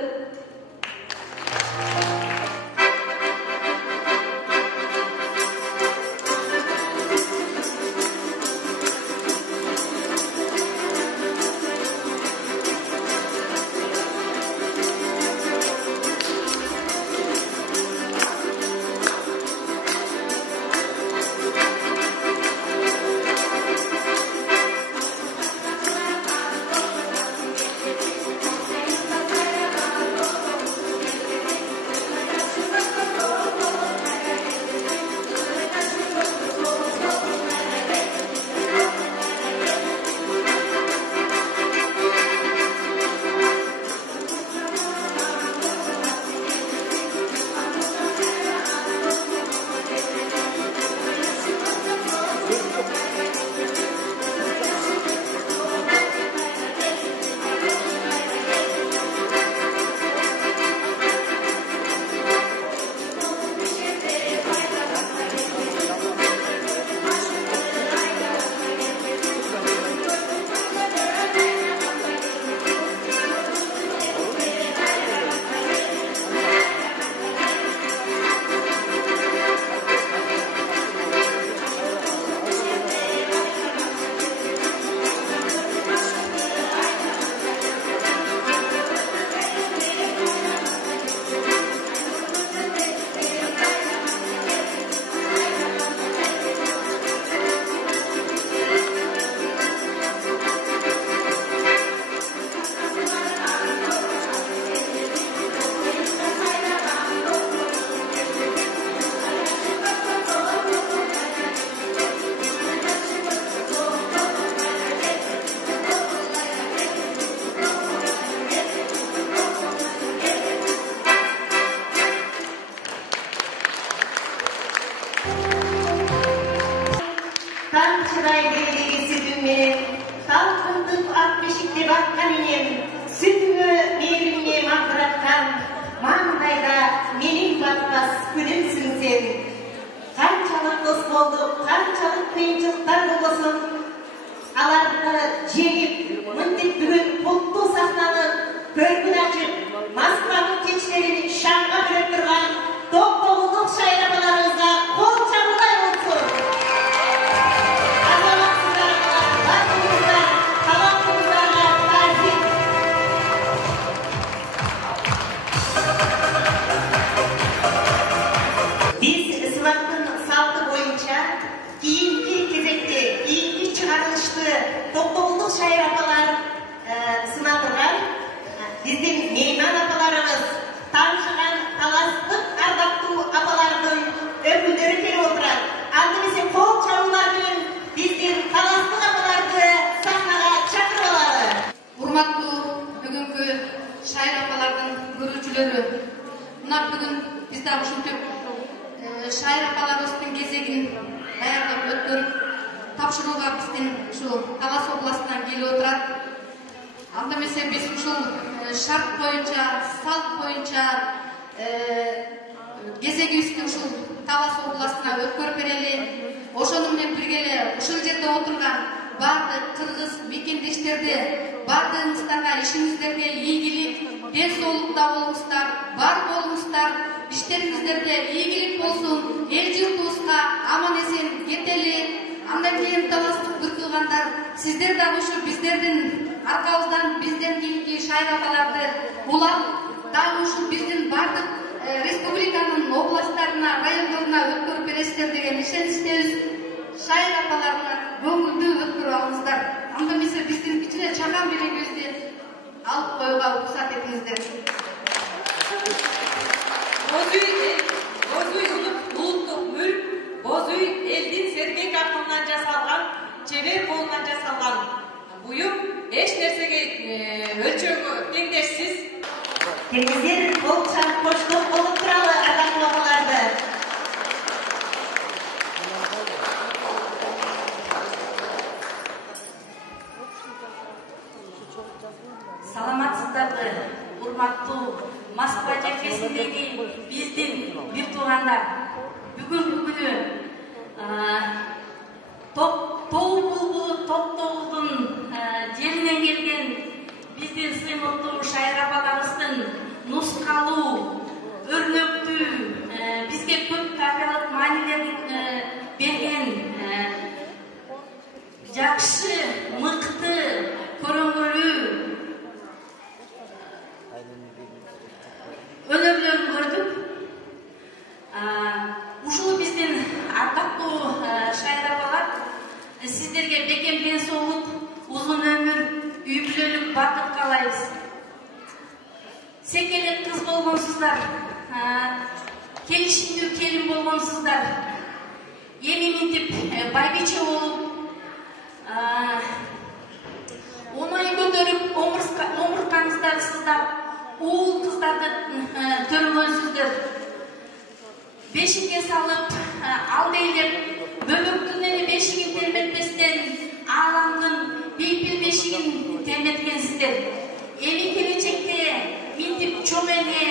Kamçıday derecesi düğmenin, kalkındık at beşikte bakkan inem, sütümü mevrimle mandıratkan, mandayda menin batmaz gülümsün sen. Kançalık dost olduk, kançalık kıyımcılıklar olmasın, alardı jengip, mıntık bugün potlu sahnanın, körgün açıp, Moskva'nın keçlerini şanға bölüp durgan, doktoğulduk şayrabalarınızga kol çabulay olsun. Azamatsızlarına, batınızlar, talaktınızlarına tazim. Biz sınavın saltı boyunca keyinki кезекte, keyinki çıkarılıştı doktoğulduk şayrabalar sınavdırgan. Bizden meyman apalarımız, tanışılan talaslık ardaktуу apalarının öpüldörü kelip oturar. Andı bize kol çalularının bizden talaslık apalardı sahnaga çakırıp alалы. Урматтуу бүгүнкү шайыр апалардын көрүүчүлөрү, мына бүгүн биз дагы ушинтип шайыр апаларыбыздын кезегин даярдап өткөрүп тапшырууга биздин ушул Талас областынан келип отурат. Анда эмесе биз ушул шарт боюнча, салт боюнча кезегибизди ушул Талас областына өткөрүп берели. Ошону менен бирге эле ушул жерде отурган бардык кыргыз мекендештерди бардыгыңыздарга ишиңиздерге ийгилик, ден соолукта болуңуздар, бар болуңуздар, иштериңиздерде ийгилик болсун, эл журтубузга аман эсен кетели. Андан кийин таластык кылгандар, сиздер дагы ушу биздердин аркабыздан бизден кийинки шайыр апаларды улап, дагы ушу биздин бардык республиканын областтарына, райондоруна өткөрүп бересиздер деген ишеничтебиз. Шайыр апаларына көңүлдүү өткөрүп алыңыздар. Анда эмесе биздин кичине чаган бийлигибизди алып коюуга уруксат этиңиздер. Боз үй улуттук мүлк, боз үй элдин сергек акылынан жасалган, чебер колунан жасалган буюм эч нерсеге өлчөмү теңдешсиз. Temizler kol çalıp koştuk olup turalı ardaklı apalardı. Саламатсыздарбы, урматтуу Москва жекесиндеги биздин бир туугандар. Бүгүнкү күнү Токтоолдун жеринен келген биздин сыймыктуу шайыр апаларыбыздын нускалуу, өрнөктүү, бизге көп тарихилык маанилерди берген жакшы, мыкты, көрөңгөлүү өнөрлөрүн көрдүк. Ушул биздин ардактуу шайыр апалар сиздерге бекем ден соолук, узун өмүр, үй бүлөлүк бакыт каалайбыз. Секелек кыз болгонсуздар, келишимдүү келин болгонсуздар, эми минтип байгече болуп, оңой көтөрүп, омурткаңыздар сыздап, уул кыздарды төрөгөнсүздөр. Бешикке салып, ал дейлеп, бөбөктүн эле бешигин терметпестен, ааламдын бейпил бешигин терметкенсиздер. Эми келечекте минтип чоң эне,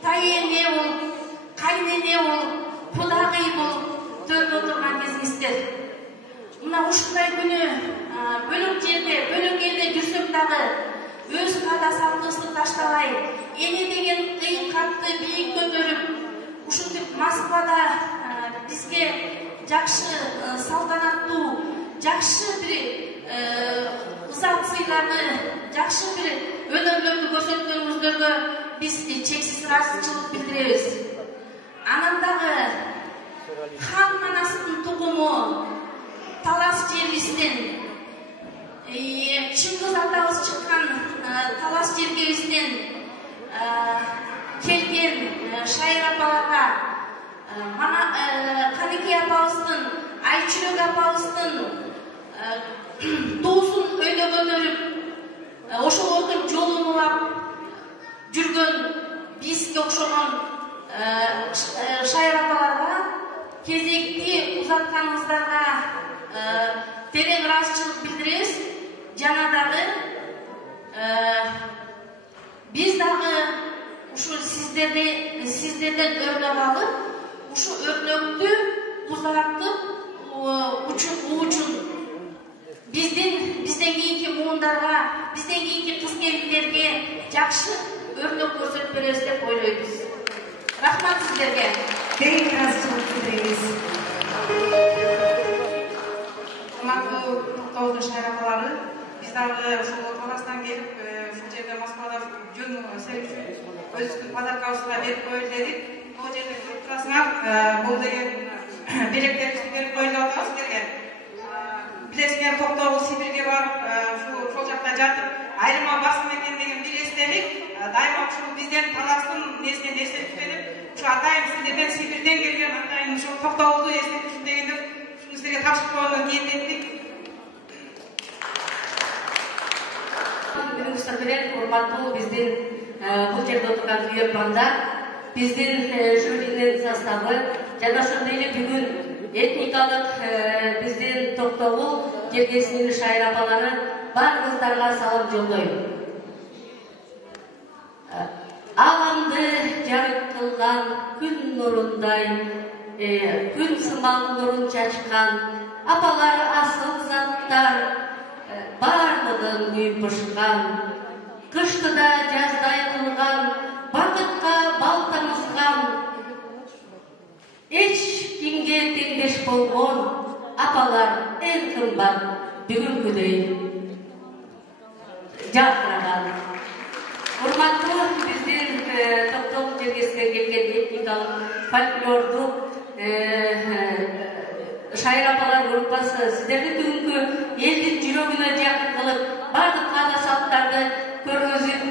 тай эне болуп, кайын эне болуп, кудагый болуп төрдө отурган кезиңиздер. Мына ушундай күнү бөлөк жерде, бөлөк элде жүрсөк дагы өз ката салтыбызды таштабай, эне деген кыйынкатты бийик көтөрүп, ушинтип Москвада бизге жакшы салтанаттуу, жакшы бир ызат сыйларды, жакшы бир өнөрлөрдү көрсөткөнүңүздөргө биз чексиз ыраазычылык билдиребиз. Анан дагы хан манастын тугуму Талас жерибизден, Чыңгыз атабыз чыккан Талас жергебизден келген шайыр апаларга, мана Канекей апабыздын, Айчүрөк апабыздын туусун өйдө көтөрүп, ошол отуруп жолун улап жүргөн бизге окшогон шайыр апаларга, кезекти узатканыңыздарга терең ыраазычылык билдиребиз. Жана дагы биз дагы ушул сиздерден өрнөк алып, ушу өрнөктү узартып, учун бизден кийинки муундарга, бизден кийинки кыз-келиндерге жакшы өрнөк көрсөтүп беребиз деп ойлойбуз. Рахмат сиздерге. Терең ыраазычылык билдиребиз. Урматтуу токтогулдун шайрапалары, биз дагы ушул Казакстандан келип, ушул жерде Москвада жөн серик үчүн өзүбүздүн подаркабызды берип коелу дедик. Бул жерде көрүп турасыңар, бул деген белектерибизди берип коелу деп атабыз силерге. Билесиңер, Токтогул Сибирге барып, ошол жакта жатып, айырма басым экен деген бир эстелик. Дайыма ушул бизден Таластын несинен эстелик берип, ушу атайын сиздерден Сибирден келген атайын ушул Токтогулду эстелик үчүн дегенде ушуну силерге тапшырып койгондон кийин еттик. Күнүңүздөр менен урматтуу биздин бул жерде отурган үйөкмандар, биздин жюринин составы жана ошондой эле бүгүн этникалык биздин Токтогул жергесинин шайрапалары баарыңыздарга салам жолдойм. Аламды жарык кылган күн нурундай, күн сымал нурун чачкан апалар асыл заттар, барлыгын күйүп бышкан, кышты да жаздай кылган, бакытка бал тамызган, эч кимге теңдеш болгон апалар эң кымбат бүгүнкүдөй жаркыраган. Урматтуу биздин Токтогул жергесине келген этникалык фольклордук шайрапалар группасы сиздерди бүгүнкү элдин жүрөгүнө жакын кылып, бардык каада салттарды көргөзүп,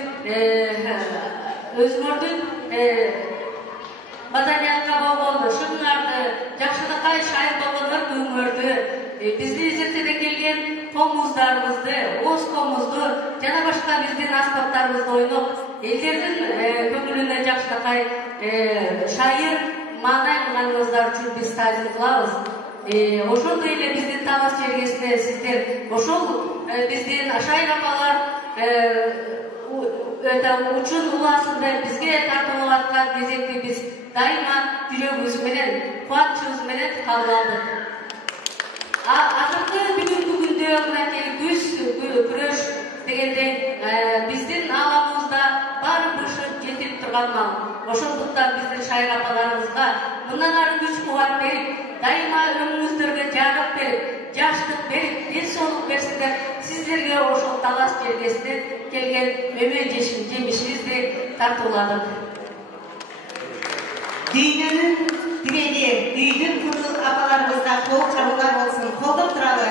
өзүңөрдүн маданиятка болгон шыңыңарды, жакшылыкка шайыр болгон өркүңөрдү, биздин жерде келген комуздарыбызды, оз комузду жана башка биздин аспаптарыбызды ойноп, элдердин көңүлүнө жакшылыкка шайыр маанай кылганыңыздар үчүн биз таазим кылабыз. Ошондой эле биздин Талас жергесине сиздер ошол биздин шайрапалар учун улаасында бизге тартылып аткан кезекти биз дайыма жүрөгүбүз менен, кубанычыбыз менен кабыл алдык. Азыркы бүгүнкү күндө мынакей күз күрөш дегендей биздин ааламыбызда баары бышып жетип турган мал. Ошондуктан биздин шайрапаларыбызга мындан ары күч кубат берип, дайыма өңүңүздөргө жагып берип, жаштык берип, ден соолук берсин деп сиздерге ошол Талас жергесинен келген мөмө жемишибизди тартууладык. Дүйнөнүн тирени, үйдүн куру апаларыбызга кол чабуулар болсун. Колдоп туралы.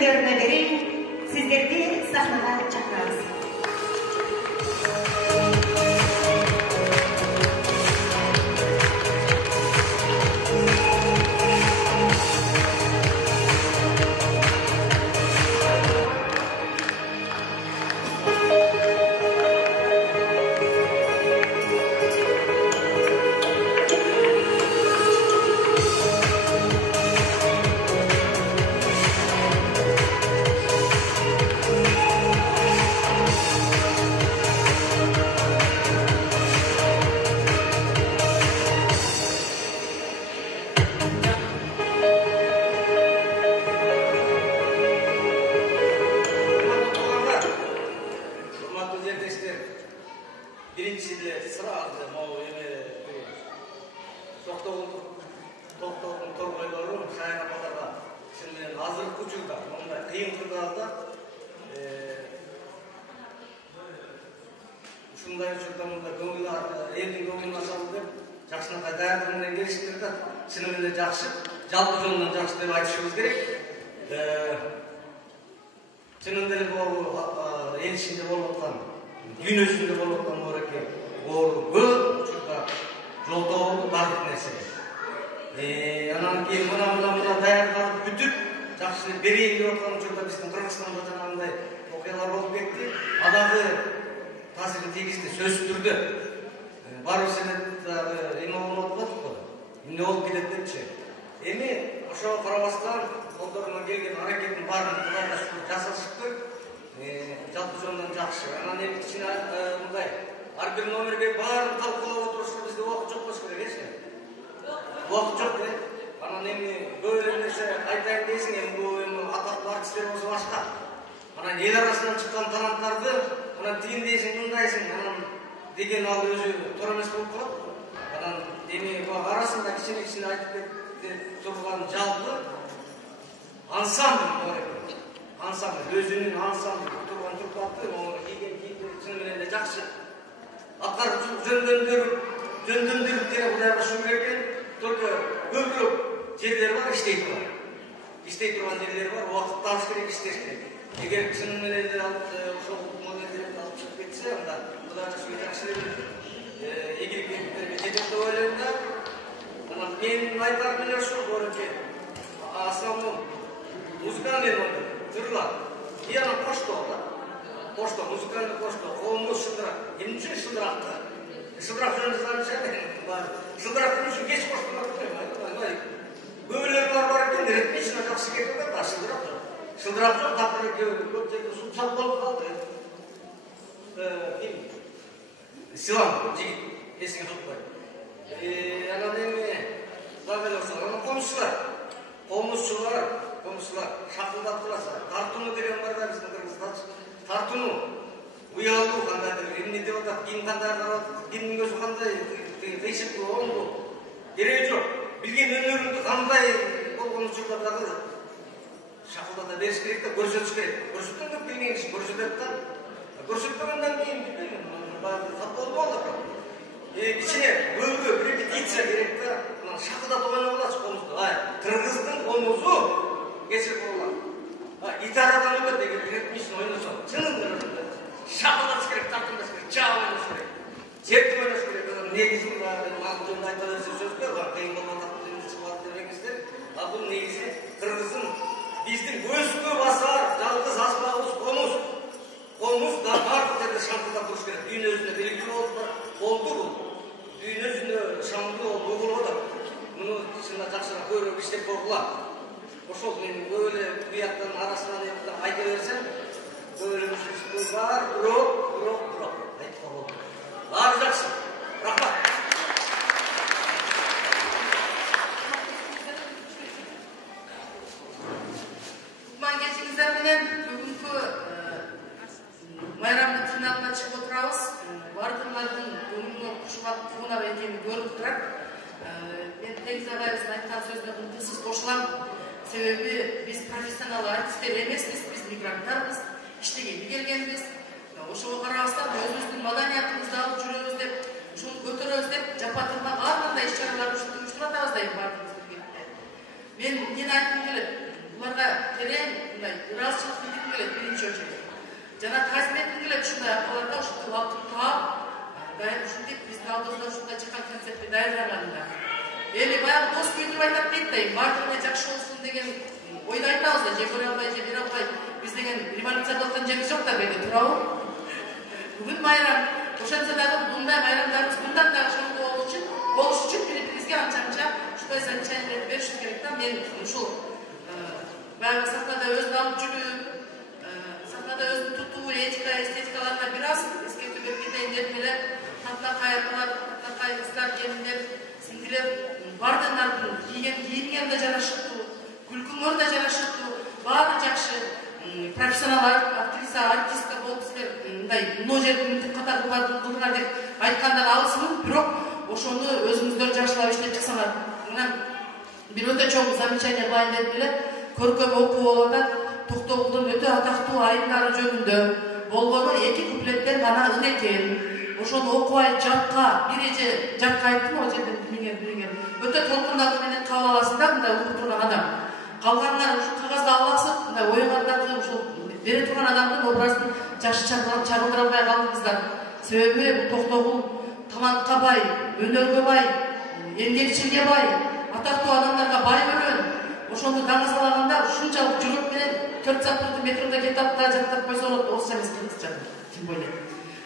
көчөлөрүнө берейин. Сиздерди сахнага чакырабыз. Себеби биз профессионал артисттер эмеспиз, биз мигранттарбыз, иштегени келгенбиз. Ошого карабастан өзүбүздүн маданиятыбызды алып жүрөбүз деп, ушуну көтөрөбүз деп, жапа-тырма ар кандай иш-чаралар уюштуруп атабыз да бардыгыбыз биргеликте. Мен эмнени айткым келет? буларга терең мындай ыраазычылык билдиргим келет биринчи очередь. Жана таасир этким келет ушундай акыларга ушундай убакытты таап, дайым ушинтип биздин алдыбызда ушундай чыккан концертти даярдаганында. Эми баягы дос күйдүрүп айтат дейт да, баардыгына жакшы болсун деген ойду айтабыз да, же көрө албай, же бере албай, биз деген революция кылып аткан жерибиз жок да беле, туурабы? Бүгүн майрам, ошентсе дагы мындай майрамдарыбыз мындан дагы шаңдуу болуш үчүн бири-бирибизге анча-мынча ушундай замечаниялерди беришибиз керек да. Мен ушул баягы сахнада өзүн алып жүрүп, сахнада өзүн тутуу, этика, эстетикаларына бир аз эскертүү берип кетейин деп эле таптакай апалар, таптакай кыздар, келиндер, сиңдилер баардыгыңардын кийген кийимиңер да жарашыктуу, күлкүңөр да жарашыктуу, баары жакшы профессионал актриса, артистка болуп силер мындай мына жерди мынтип катар кылдыңар деп айткандан алысмын, бирок ошону өзүңүздөр жакшылап иштеп чыксаңар. Мына бир өтө чоң замечание кылайын деп эле көркөм окуу болуп атат. Токтогулдун өтө атактуу айымдары жөнүндө болгону 2 куплеттен гана ын экен. Ошону окубай жатка, бир эже жатка айттым, ал жерден билиңер. Өтө толкундагы менен кабыл аласың да, мындай угуп турган адам. Калганынан ушу кагазга алаксып, мындай оюңардагы ушул бере турган адамдын образын жакшы чагылдыра албай калдыңыздар. Себеби Токтогул талантка бай, өнөргө бай, эмгекчиликке бай, атактуу адамдарга бай бөлөн. Ошону даңазалаганда ушунчалык жүрөк менен 4 сааттын метрде кетип да жаттап койсо болот, орусча эмес кыргызча, тим более.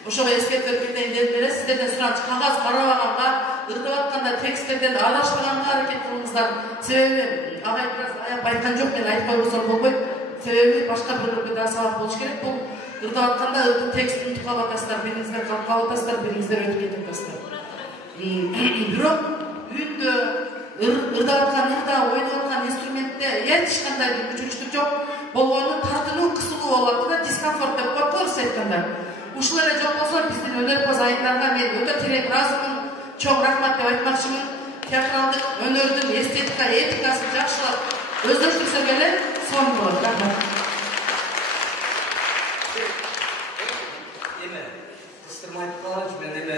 Ошого эскертип кетейин деп эле сиздерден сураныч, кагаз карабаганга, ырдап атканда тексттерден аралашпаганга аракет кылыңыздар. Себеби агай бир аз аяп айткан жок, мен айтпай койсом болбойт. Себеби башка бирлерге да сабак болуш керек. Бул ырдап атканда текстин туктап атасыздар, бириңиздер калып атасыздар, бириңиздер өтүп кетип атасыздар. Бирок үйдө ырдап аткан ырда, ойноп аткан инструментте эч кандай мүчүлүштүк жок. Болгону тартынуу, кысылуу болуп атты да, дискомфорт деп коет го орусча айтканда. Ушул эле жок болсо биздин өнөрпоз айымдарга мен өтө терең ыраазымын, чоң рахмат деп айтмакчымын. Театралдык өнөрдүн эстетика, этикасын жакшылап өздөштүрсөк эле сонун болот. Рахмат. Эме кыстырмай калганчы мен эме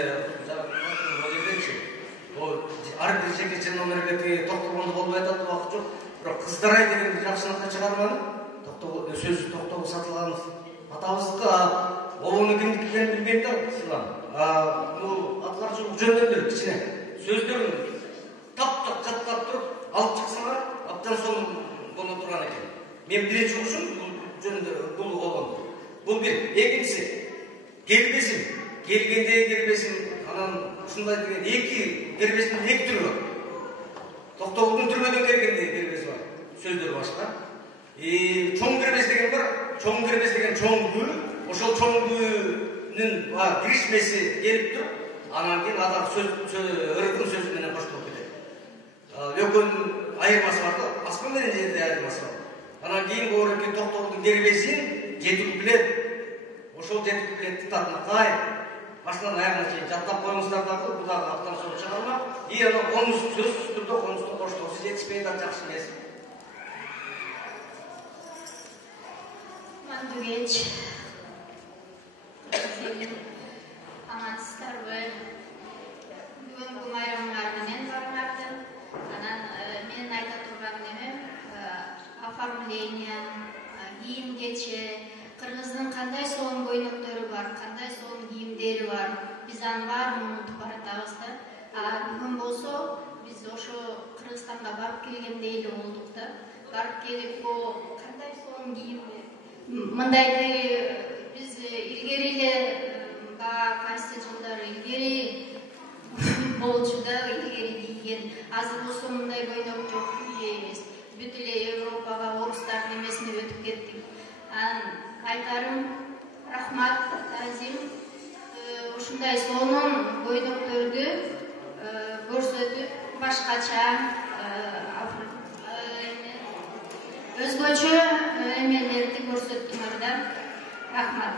ойденчи. Ар бир жерге чын номерге токтогонду болбой атат, убакыт жок. Бирок кыздарай деген жакшылыкка чыгарманы. Сөз Токтогул Сатылганов атабыздыкы, обону кимдикин билбейм да, сылам. Бул аткарчылык жөндөмдөр кичине сөздөрүн таптап жаттап туруп алып чыксаңар, аптан соң боло турган экен. Мен биринчи ушун бул жөнүндө бул болгон. Бул бир. Экинчиси, кербесин, келгендеги кербесин, анан ушундай деген эки кербестин эки түрү бар. Токтогулдун түрмөдөн келгендеги кербеси бар. Сөздөр башка. Чоң кербес деген бар. Чоң кербес деген чоң күү. Ошол чоң күүнүн киришмеси келип туруп, анан кийин адам ырдын сөзү менен коштолуп кетет. Экөөнүн айырмасы бар да, аспан менен жерде айырмасы бар. Анан кийин Боорукке Токтогулдун кербесин 7 куплет. Ошол 7 куплетти татынакай башынан аягына чейин жаттап коюңуздар дагы, бул дагы аттан соң чыгарма. Анан конус сөзсүз түрдө конусту коштоосуз жетишпей да жакшы эмес. Мандугеч, амансыздарбы? Бүгүнкү майрамыңарды мен барыңарды. Анан менин айта турганым эмем, оформление, кийим кече, кыргыздын кандай сонун койноктору бар, кандай сонун кийимдери бар. Биз анын баарын унутуп баратабыз да. Бүгүн болсо биз ошо Кыргызстанга барып келгендей эле болдук да. Барып келип, кандай сонун кийимдер. Мындайды биз илгери эле кайсы жылдары илгери болчу да, илгери кийген. Азыр болсо мындай койнок жок эмес. Бүт эле Европага, орустардын эмесине өтүп кеттик. Айтарым рахмат, тазим. Ушундай сонун койнокторду көрсөтүп, башкача өзгөчө эмелерди көрсөттүңөр да. Рахмат.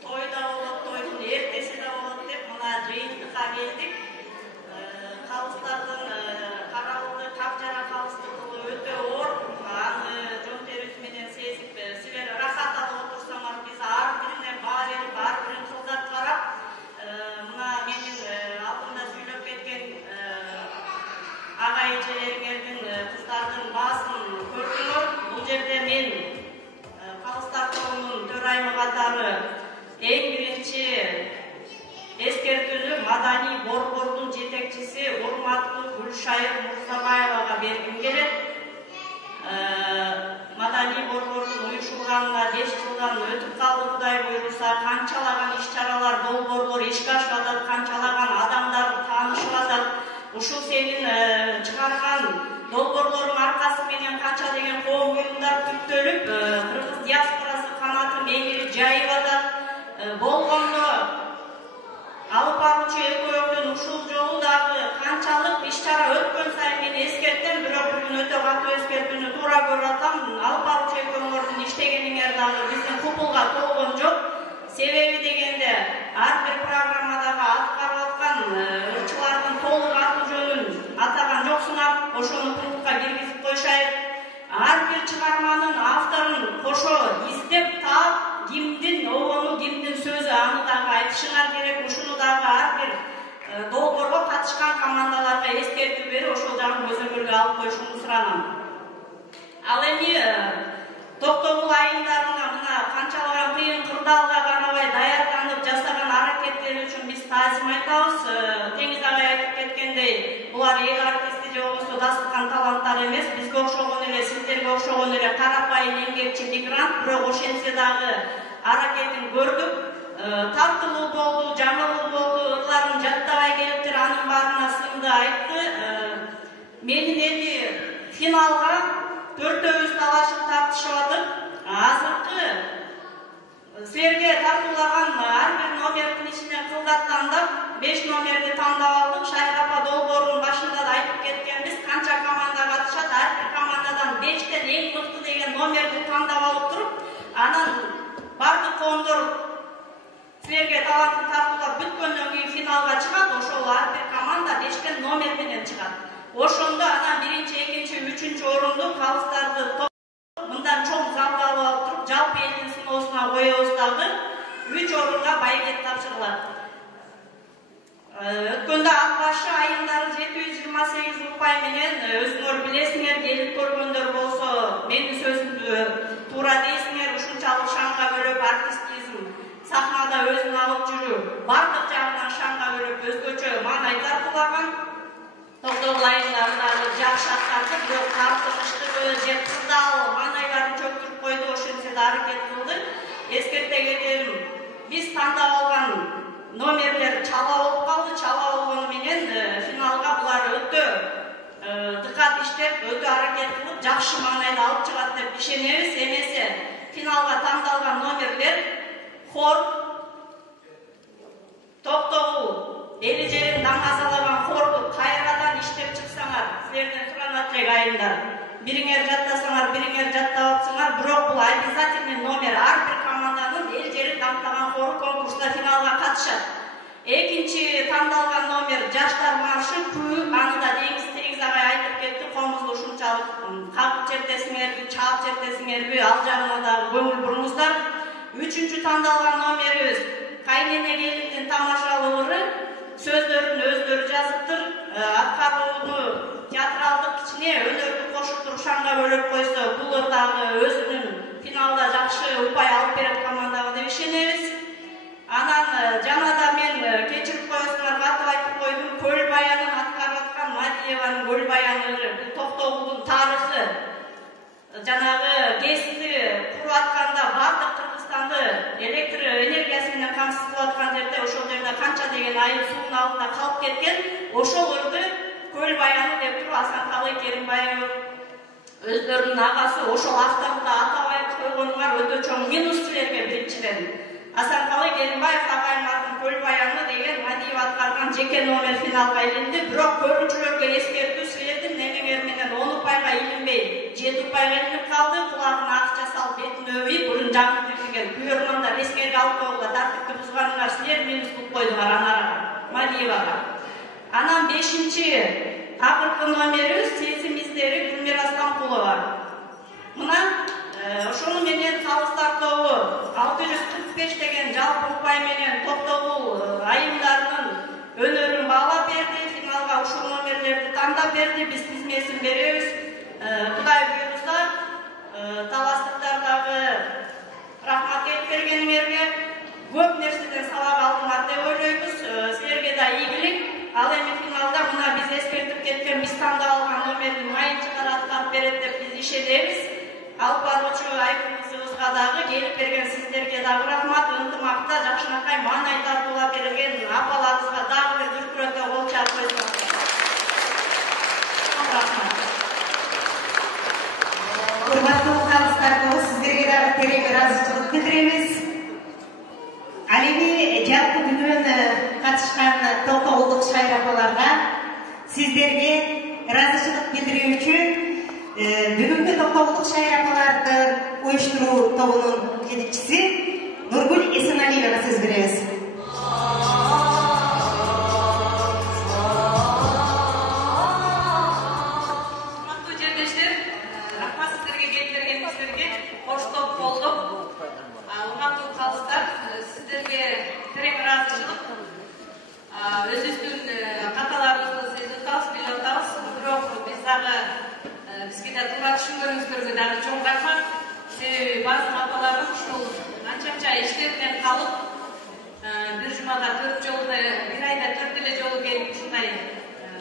Тойда болот, тойдун эртеси да болот деп мына жыйынтыкка келдик. Калыстардын каралыгы, капжара калыстыгы өтө оор. Аны жон терибиз менен сезип, силер рахат алып отурсаңар, биз ар бирине баа берип, ар бирин кылдап карап, мына менин алдымда сүйлөп кеткен эжелериңердин кыздардын баасын көрдүңөр. Бул жерде мен Калыстар тобунун төрайымы катары эң биринчи эскертүүнү Маданий борбордун жетекчиси урматтуу Гүлшайыр Мурзабаевага бергим келет. Маданий борбордун уюшулганына 5 жылдан өтүп калды, Кудай буйруса, канчалаган иш-чаралар, долбоорлор ишке ашып атат, канчалаган адамдар таанышып атат. Ушул сенин чыгарган долбоорлордун аркасы менен канча деген коом буюмдар түптөлүп, кыргыз диаспорасы канатын эңири жайып атат. Болгондо алып баруучу экөөңдүн ушул жолу дагы канчалык иш-чара өткөн сайын мен эскертем, бирок бүгүн өтө катуу эскертүүнү туура көрүп атам. Алып баруучу экөөңөрдүн иштегениңер дагы биздин купулга толгон жок. Себеби дегенде ар бир программадагы аткарып аткан ырчылардын толук аты жөнүн атаган жоксуңар, ошону пунктка киргизип койшайык. Ар бир чыгарманын авторун кошо издеп таап, кимдин обону, кимдин сөзү, аны дагы айтышыңар керек. Ушуну дагы ар бир долбоорго катышкан командаларга эскертүү берип, ошол жагын көзөмөлгө алып коюшуңду суранам. Ал эми Токтогул айымдарына мына канчалаган кыйын кырдаалга карабай даярданып жасаган аракеттери үчүн биз таазим айтабыз. Теңиз агай айтып кеткендей, булар эл артисти же болбосо дастыкан таланттар эмес, бизге окшогон эле, сиздерге окшогон эле карапайым эмгекчи мигрант, бирок ошентсе дагы аракетин көрдүк. Тартылуу болду, жаңылуу болду, ырларын жаттабай келиптир, анын баарына сынды айтты. Менин эми финалга 4-өбүз талашып тартышып атып, азыркы силерге тартуулаган ар бир номердин ичинен кылдаттандап 5 номерди тандап алдык. Шайрапа долбоорунун башында да айтып кеткенбиз, канча команда катышат, ар бир командадан 5тен эң мыкты деген номерди тандап алып туруп, анан бардык коомдор силерге талантын тартуулап бүткөндөн кийин финалга чыгат. Ошол ар бир команда 5тен номер менен чыгат. Ошондо анан 1-чи, 2-чи, 3-чү орунду Калыстарды мындан чоң залга алып туруп, жалпы элдин сыноосуна коебуз дагы 3 орунга байгет тапшырылат. Өткөндө ат башы айымдары 728 упай менен, өзүңөр билесиңер, келип көргөндөр болсо, менин сөзүмдү туура дейсиңер, ушунчалык шаңга бөлөп артистизм, сахнада өзүн алып жүрүү, бардык жагынан шаңга бөлөп өзгөчө маанай тартуулаган. Токтогул айымдары дагы жакшы аткарды, бирок тартыштыруу же кырдаал маанайларын чөктүрүп койду, ошентсе да аракет кылды. Эскерте кетерим, биз тандап алган номерлер чала болуп калды. Чала болгону менен финалга булар өтө дыкат иштеп, өтө аракет кылып, жакшы маанайда алып чыгат деп ишенебиз. Эмесе финалга тандалган номерлер хор, Токтогул эли жерин даңазалаган хорду кайрадан иштеп чыксаңар, силерден суранат элек айымдар. Бириңер жаттасаңар, бириңер жаттап атсаңар, бирок бул обязательный номер. Ар бир команданын эл жерин дамтаган хору конкурста финалга катышат. Экинчи тандалган номер жаштар маршы күү, аны да Теңиз агай айтып кетти, комузду ушунчалык кагып чертесиңерби, чаап чертесиңерби, ал жагына дагы көңүл буруңуздар. Үчүнчү тандалган номерибиз Кайнене келиндин тамашалуулары. Сөздөрүн өздөрү жазыптыр, аткарууну театралдык кичине өнөрдү кошуп туруп шаңга бөлөп койсо, бул дагы өзүнүн финалда жакшы упай алып берет командага деп ишенебиз. Анан жана да мен кечирип коесуңар, катып айтып койдум, Көл баянын аткарып аткан Мадиеванын Көл баяны, бул Токтогулдун тарыхы. Жанагы ГЭСти куруп атканда бардык Кыргызстанды электр энергиясы менен камсыз кылып аткан жерде, ошол жерде канча деген айыл суунун алдында калып кеткен. Ошолорду Көл баяны деп туруп Асанкалы Керимбаев өздөрүнүн агасы, ошол авторду атабай койгонуңар өтө чоң минус силерге биринчиден. Асанкалы Керимбаев агайымдын Көл баяны деген Мадиев аткарган жеке номер финалга илинди. Бирок көрүүчүлөргө эскертүү, силердин немеңер менен 10 упайга илинбей 7 упайга илинип калды. Кулагына акча салып, бетин өбүй, бурун жаңы тирген күйөрмандар эскерге алып койгула тартипти бузганыңар, силер минус кылып койдуңар анарага, Мадиевага. Анан 5-чи акыркы номерибиз Сезим издери Гүлмира Стампулова. Мына ошону менен Калыстар тобу 645 деген жалпы упай менен Токтогул айымдарынын өнөрүн баалап берди. Финалга ушул номерлерди тандап берди, биз тизмесин беребиз. Кудай буйруса, таластыктардагы рахмат айтып бергениңерге, көп нерседен сабак алдыңар деп ойлойбуз. Силерге да ийгилик. Ал эми финалда мына биз эскертип кеткен, биз тандап алган номерди майынчылар аткарып берет деп биз ишенебиз. Алып баруучу Айгүл кызыбызга дагы келип берген сиздерге дагы рахмат. Ынтымакта жакшынакай маанай тартууга берген апаларыбызга дагы бир дүркүрөтө кол чалып койсоңуздар. Рахмат. Урматтуу калыстар, сиздерге дагы терең ыраазычылык билдиребиз. Ал эми жалпы бүгүн катышкан токтогулдук шайыр апаларга сиздерге ыраазычылык билдирүү үчүн бүгүнкү токтогулдук шайыр апаларды уюштуруу тобунун жетекчиси Нургүл Эсеналиевага сөз беребиз. Урматтуу жерлештер, рахмат сиздерге келип бергениңиздерге, кош топ болдук. Урматтуу калыстар, сиздерге терең ыраазычылык. Өзүбүздүн каталарыбызды сиз атабыз, билип атабыз. Бирок биз дагы бизге да туура түшүнгөнүңүздөргө дагы чоң рахмат. Себеби баазы апаларым ушул анча иштеринен калып, бир жумада 4 жолу, бир айда 4 эле жолу келип ушундай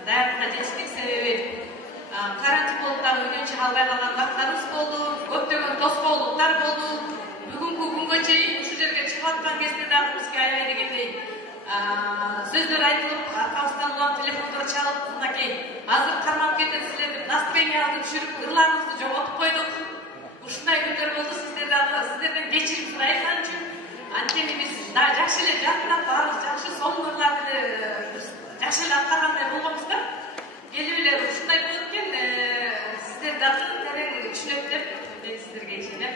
даярдыкка жетиштик. Себеби карантин болуп дагы үйдөн чыга албай калган вактарыбыз болду, көптөгөн тоскоолдуктар болду. Бүгүнкү күнгө чейин ушул жерге чыгып аткан кезде дагы бизге аябай дегендей сөздөр айтылып, аркабыздан улам телефондор чалып, мынакей азыр кармап кетет силерди, настроениябызды түшүрүп, ырларыбызды жоготуп койдук. Ушундай күндөр болду. Сиздерден кечирим сурайт ал үчүн. Анткени биз дагы жакшы эле жакынап барабыз, жакшы сонун ырларды жакшы эле аткаргандай болгонбуз да. Келип эле ушундай болот экен, сиздер дагы терең түшүнөт деп мен сиздерге ишенем.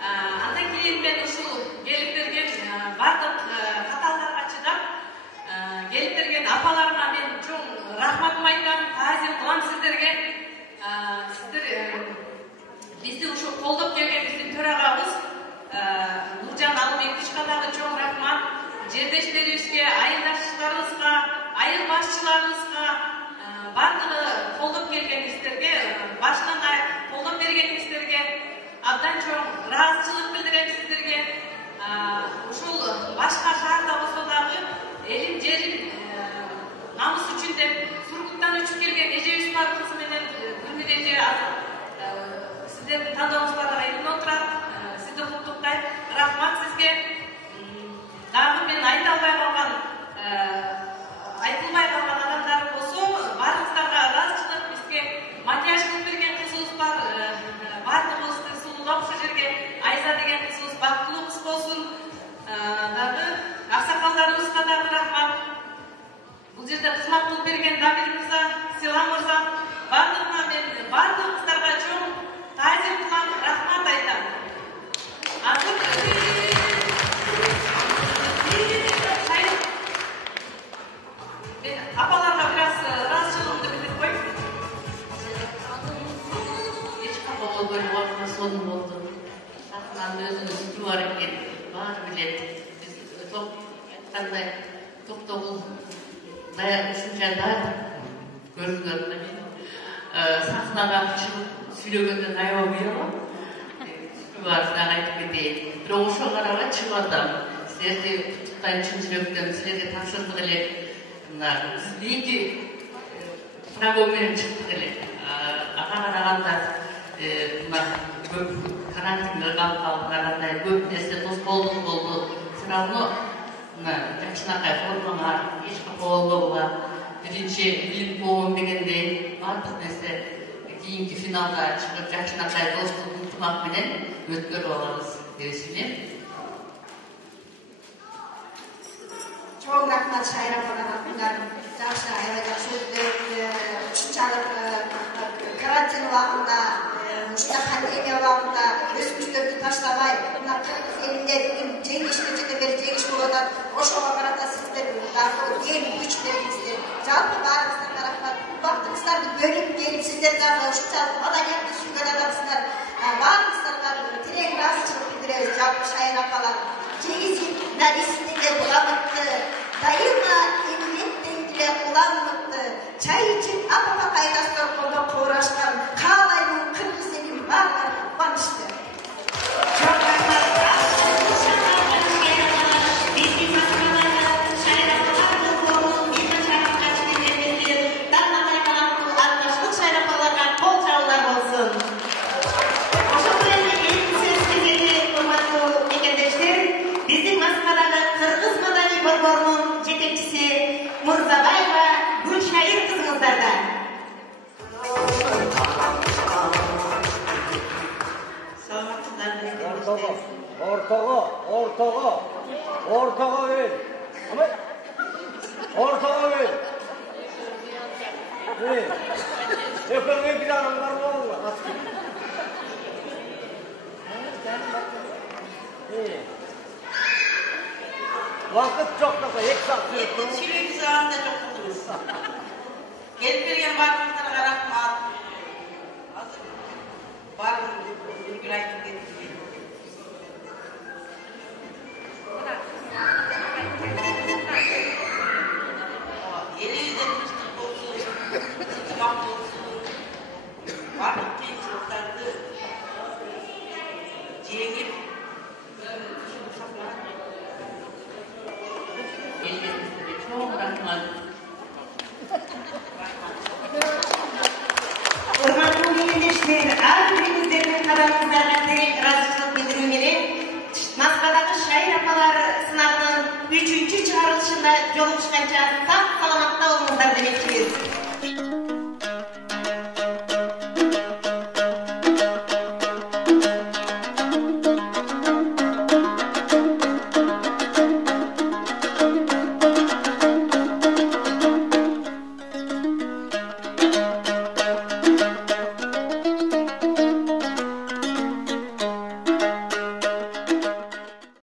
Андан кийин мен ушул келип берген бардык каталарга чыдап, келип берген апаларыма мен чоң рахматымды айтам, таазим кылам сиздерге. Сиздер бизди ушул колдоп келген биздин төрагабыз Нуржан Алыбековичке дагы чоң рахмат. Жердештерибизге, айылдаштарыбызга, айыл башчыларыбызга, бардыгы колдоп келгениңиздерге, башынан аяк колдоп бергениңиздерге абдан чоң ыраазычылык билдирем сиздерге. Ушул башка шаарда болсо дагы элим жерим намыс үчүн деп Сургуттан өчүп келген эжебиз бар, кызы менен Гүлмүр эже сиздердин тандооңуздарга илинип отурат. Сизди куттуктайт. Рахмат сизге. Дагы мен айта албай калган, айтылбай калган адамдар болсо, баарыңыздарга ыраазычылык. Бизге макияж кылып берген кызыбыз бар. Бардыгыбызды сулуулап ушул жерге Айза деген кызыбыз бактылуу кыз болсун. Дагы аксакалдарыбызга дагы рахмат. Бул жерде кызмат кылып берген Дамир мырза, Селам мырза, бардыгына мен бардыгыңыздарга чоң таазим кылам, рахмат айтам. Мен апаларга бираз ыраазычылыгымды билдирип коеюн. Эч капа болбой убакытына сонун болду. Атынан өзүнүн сүтү бар экен, баары билет. Биз кандай токтогул ушунча дайыр көрүнгөн сахнага чыгып сүйлөгөндөн аябай уялам. Баарына айтып кетейин. Бирок ошого карабай чыгып атам. Силерди куттуктайм чын жүрөктөн, силерге тапшырдык эле. Мына биринчи программа менен чыктык эле. Ага караганда мына көп карантинге калып караганда көп нерсе тоскоолдук болду. Сен аны мына жакшынакай формаңар, эч капа болбогула. Биринчи билим болгон дегендей баардык нерсе кийинки финалда чыгып жакшынакай достук ынтымак менен өткөрүп алабыз деп ишенем. Чоң рахмат шайыр апаларга, жакшы аябай жакшы сөздөр, ушунчалык карантин убагында, ушундай пандемия убагында өзүңүздөрдү таштабай, мына кыргыз элинде бүгүн жеңиш кечеден бери жеңиш болуп атат. Ошого карата сиздер дагы эң күч бердиңиздер. Жалпы баарыңыздарга рахмат. Убактыңыздарды бөлүп келип сиздер дагы ушунчалык маданиятты сүйгөн адамсыздар. Баарыңыздарга терең ыраазычылык билдиребиз. Жалпы шайыр апалар чейизи нависине буламытты, дайыма эмнеттейдиле уламытты, чай ичип ак Ortağa ver. Ama ortağa ver. Öpürme bir anım var mı oğlum? Vakit çok da ek saat sürüp. Çileğimiz ağında çok oluruz. Gelip gelen bakımlara karakma. Bakım bir gün ayıp getirdi. Elimizde fıstık olsun, sıcak olsun. Bakım kıyımsızlardı. Cengiz. Çok rahmat. Hormatly yöneticiler, her birimizden kararınızlarına direkt razılık bildirmeli. Moskvadagi şair apalar sınavının 3. çağrılışında yolup çıkanca sağ salamatda olыңыздар demekçiyiz.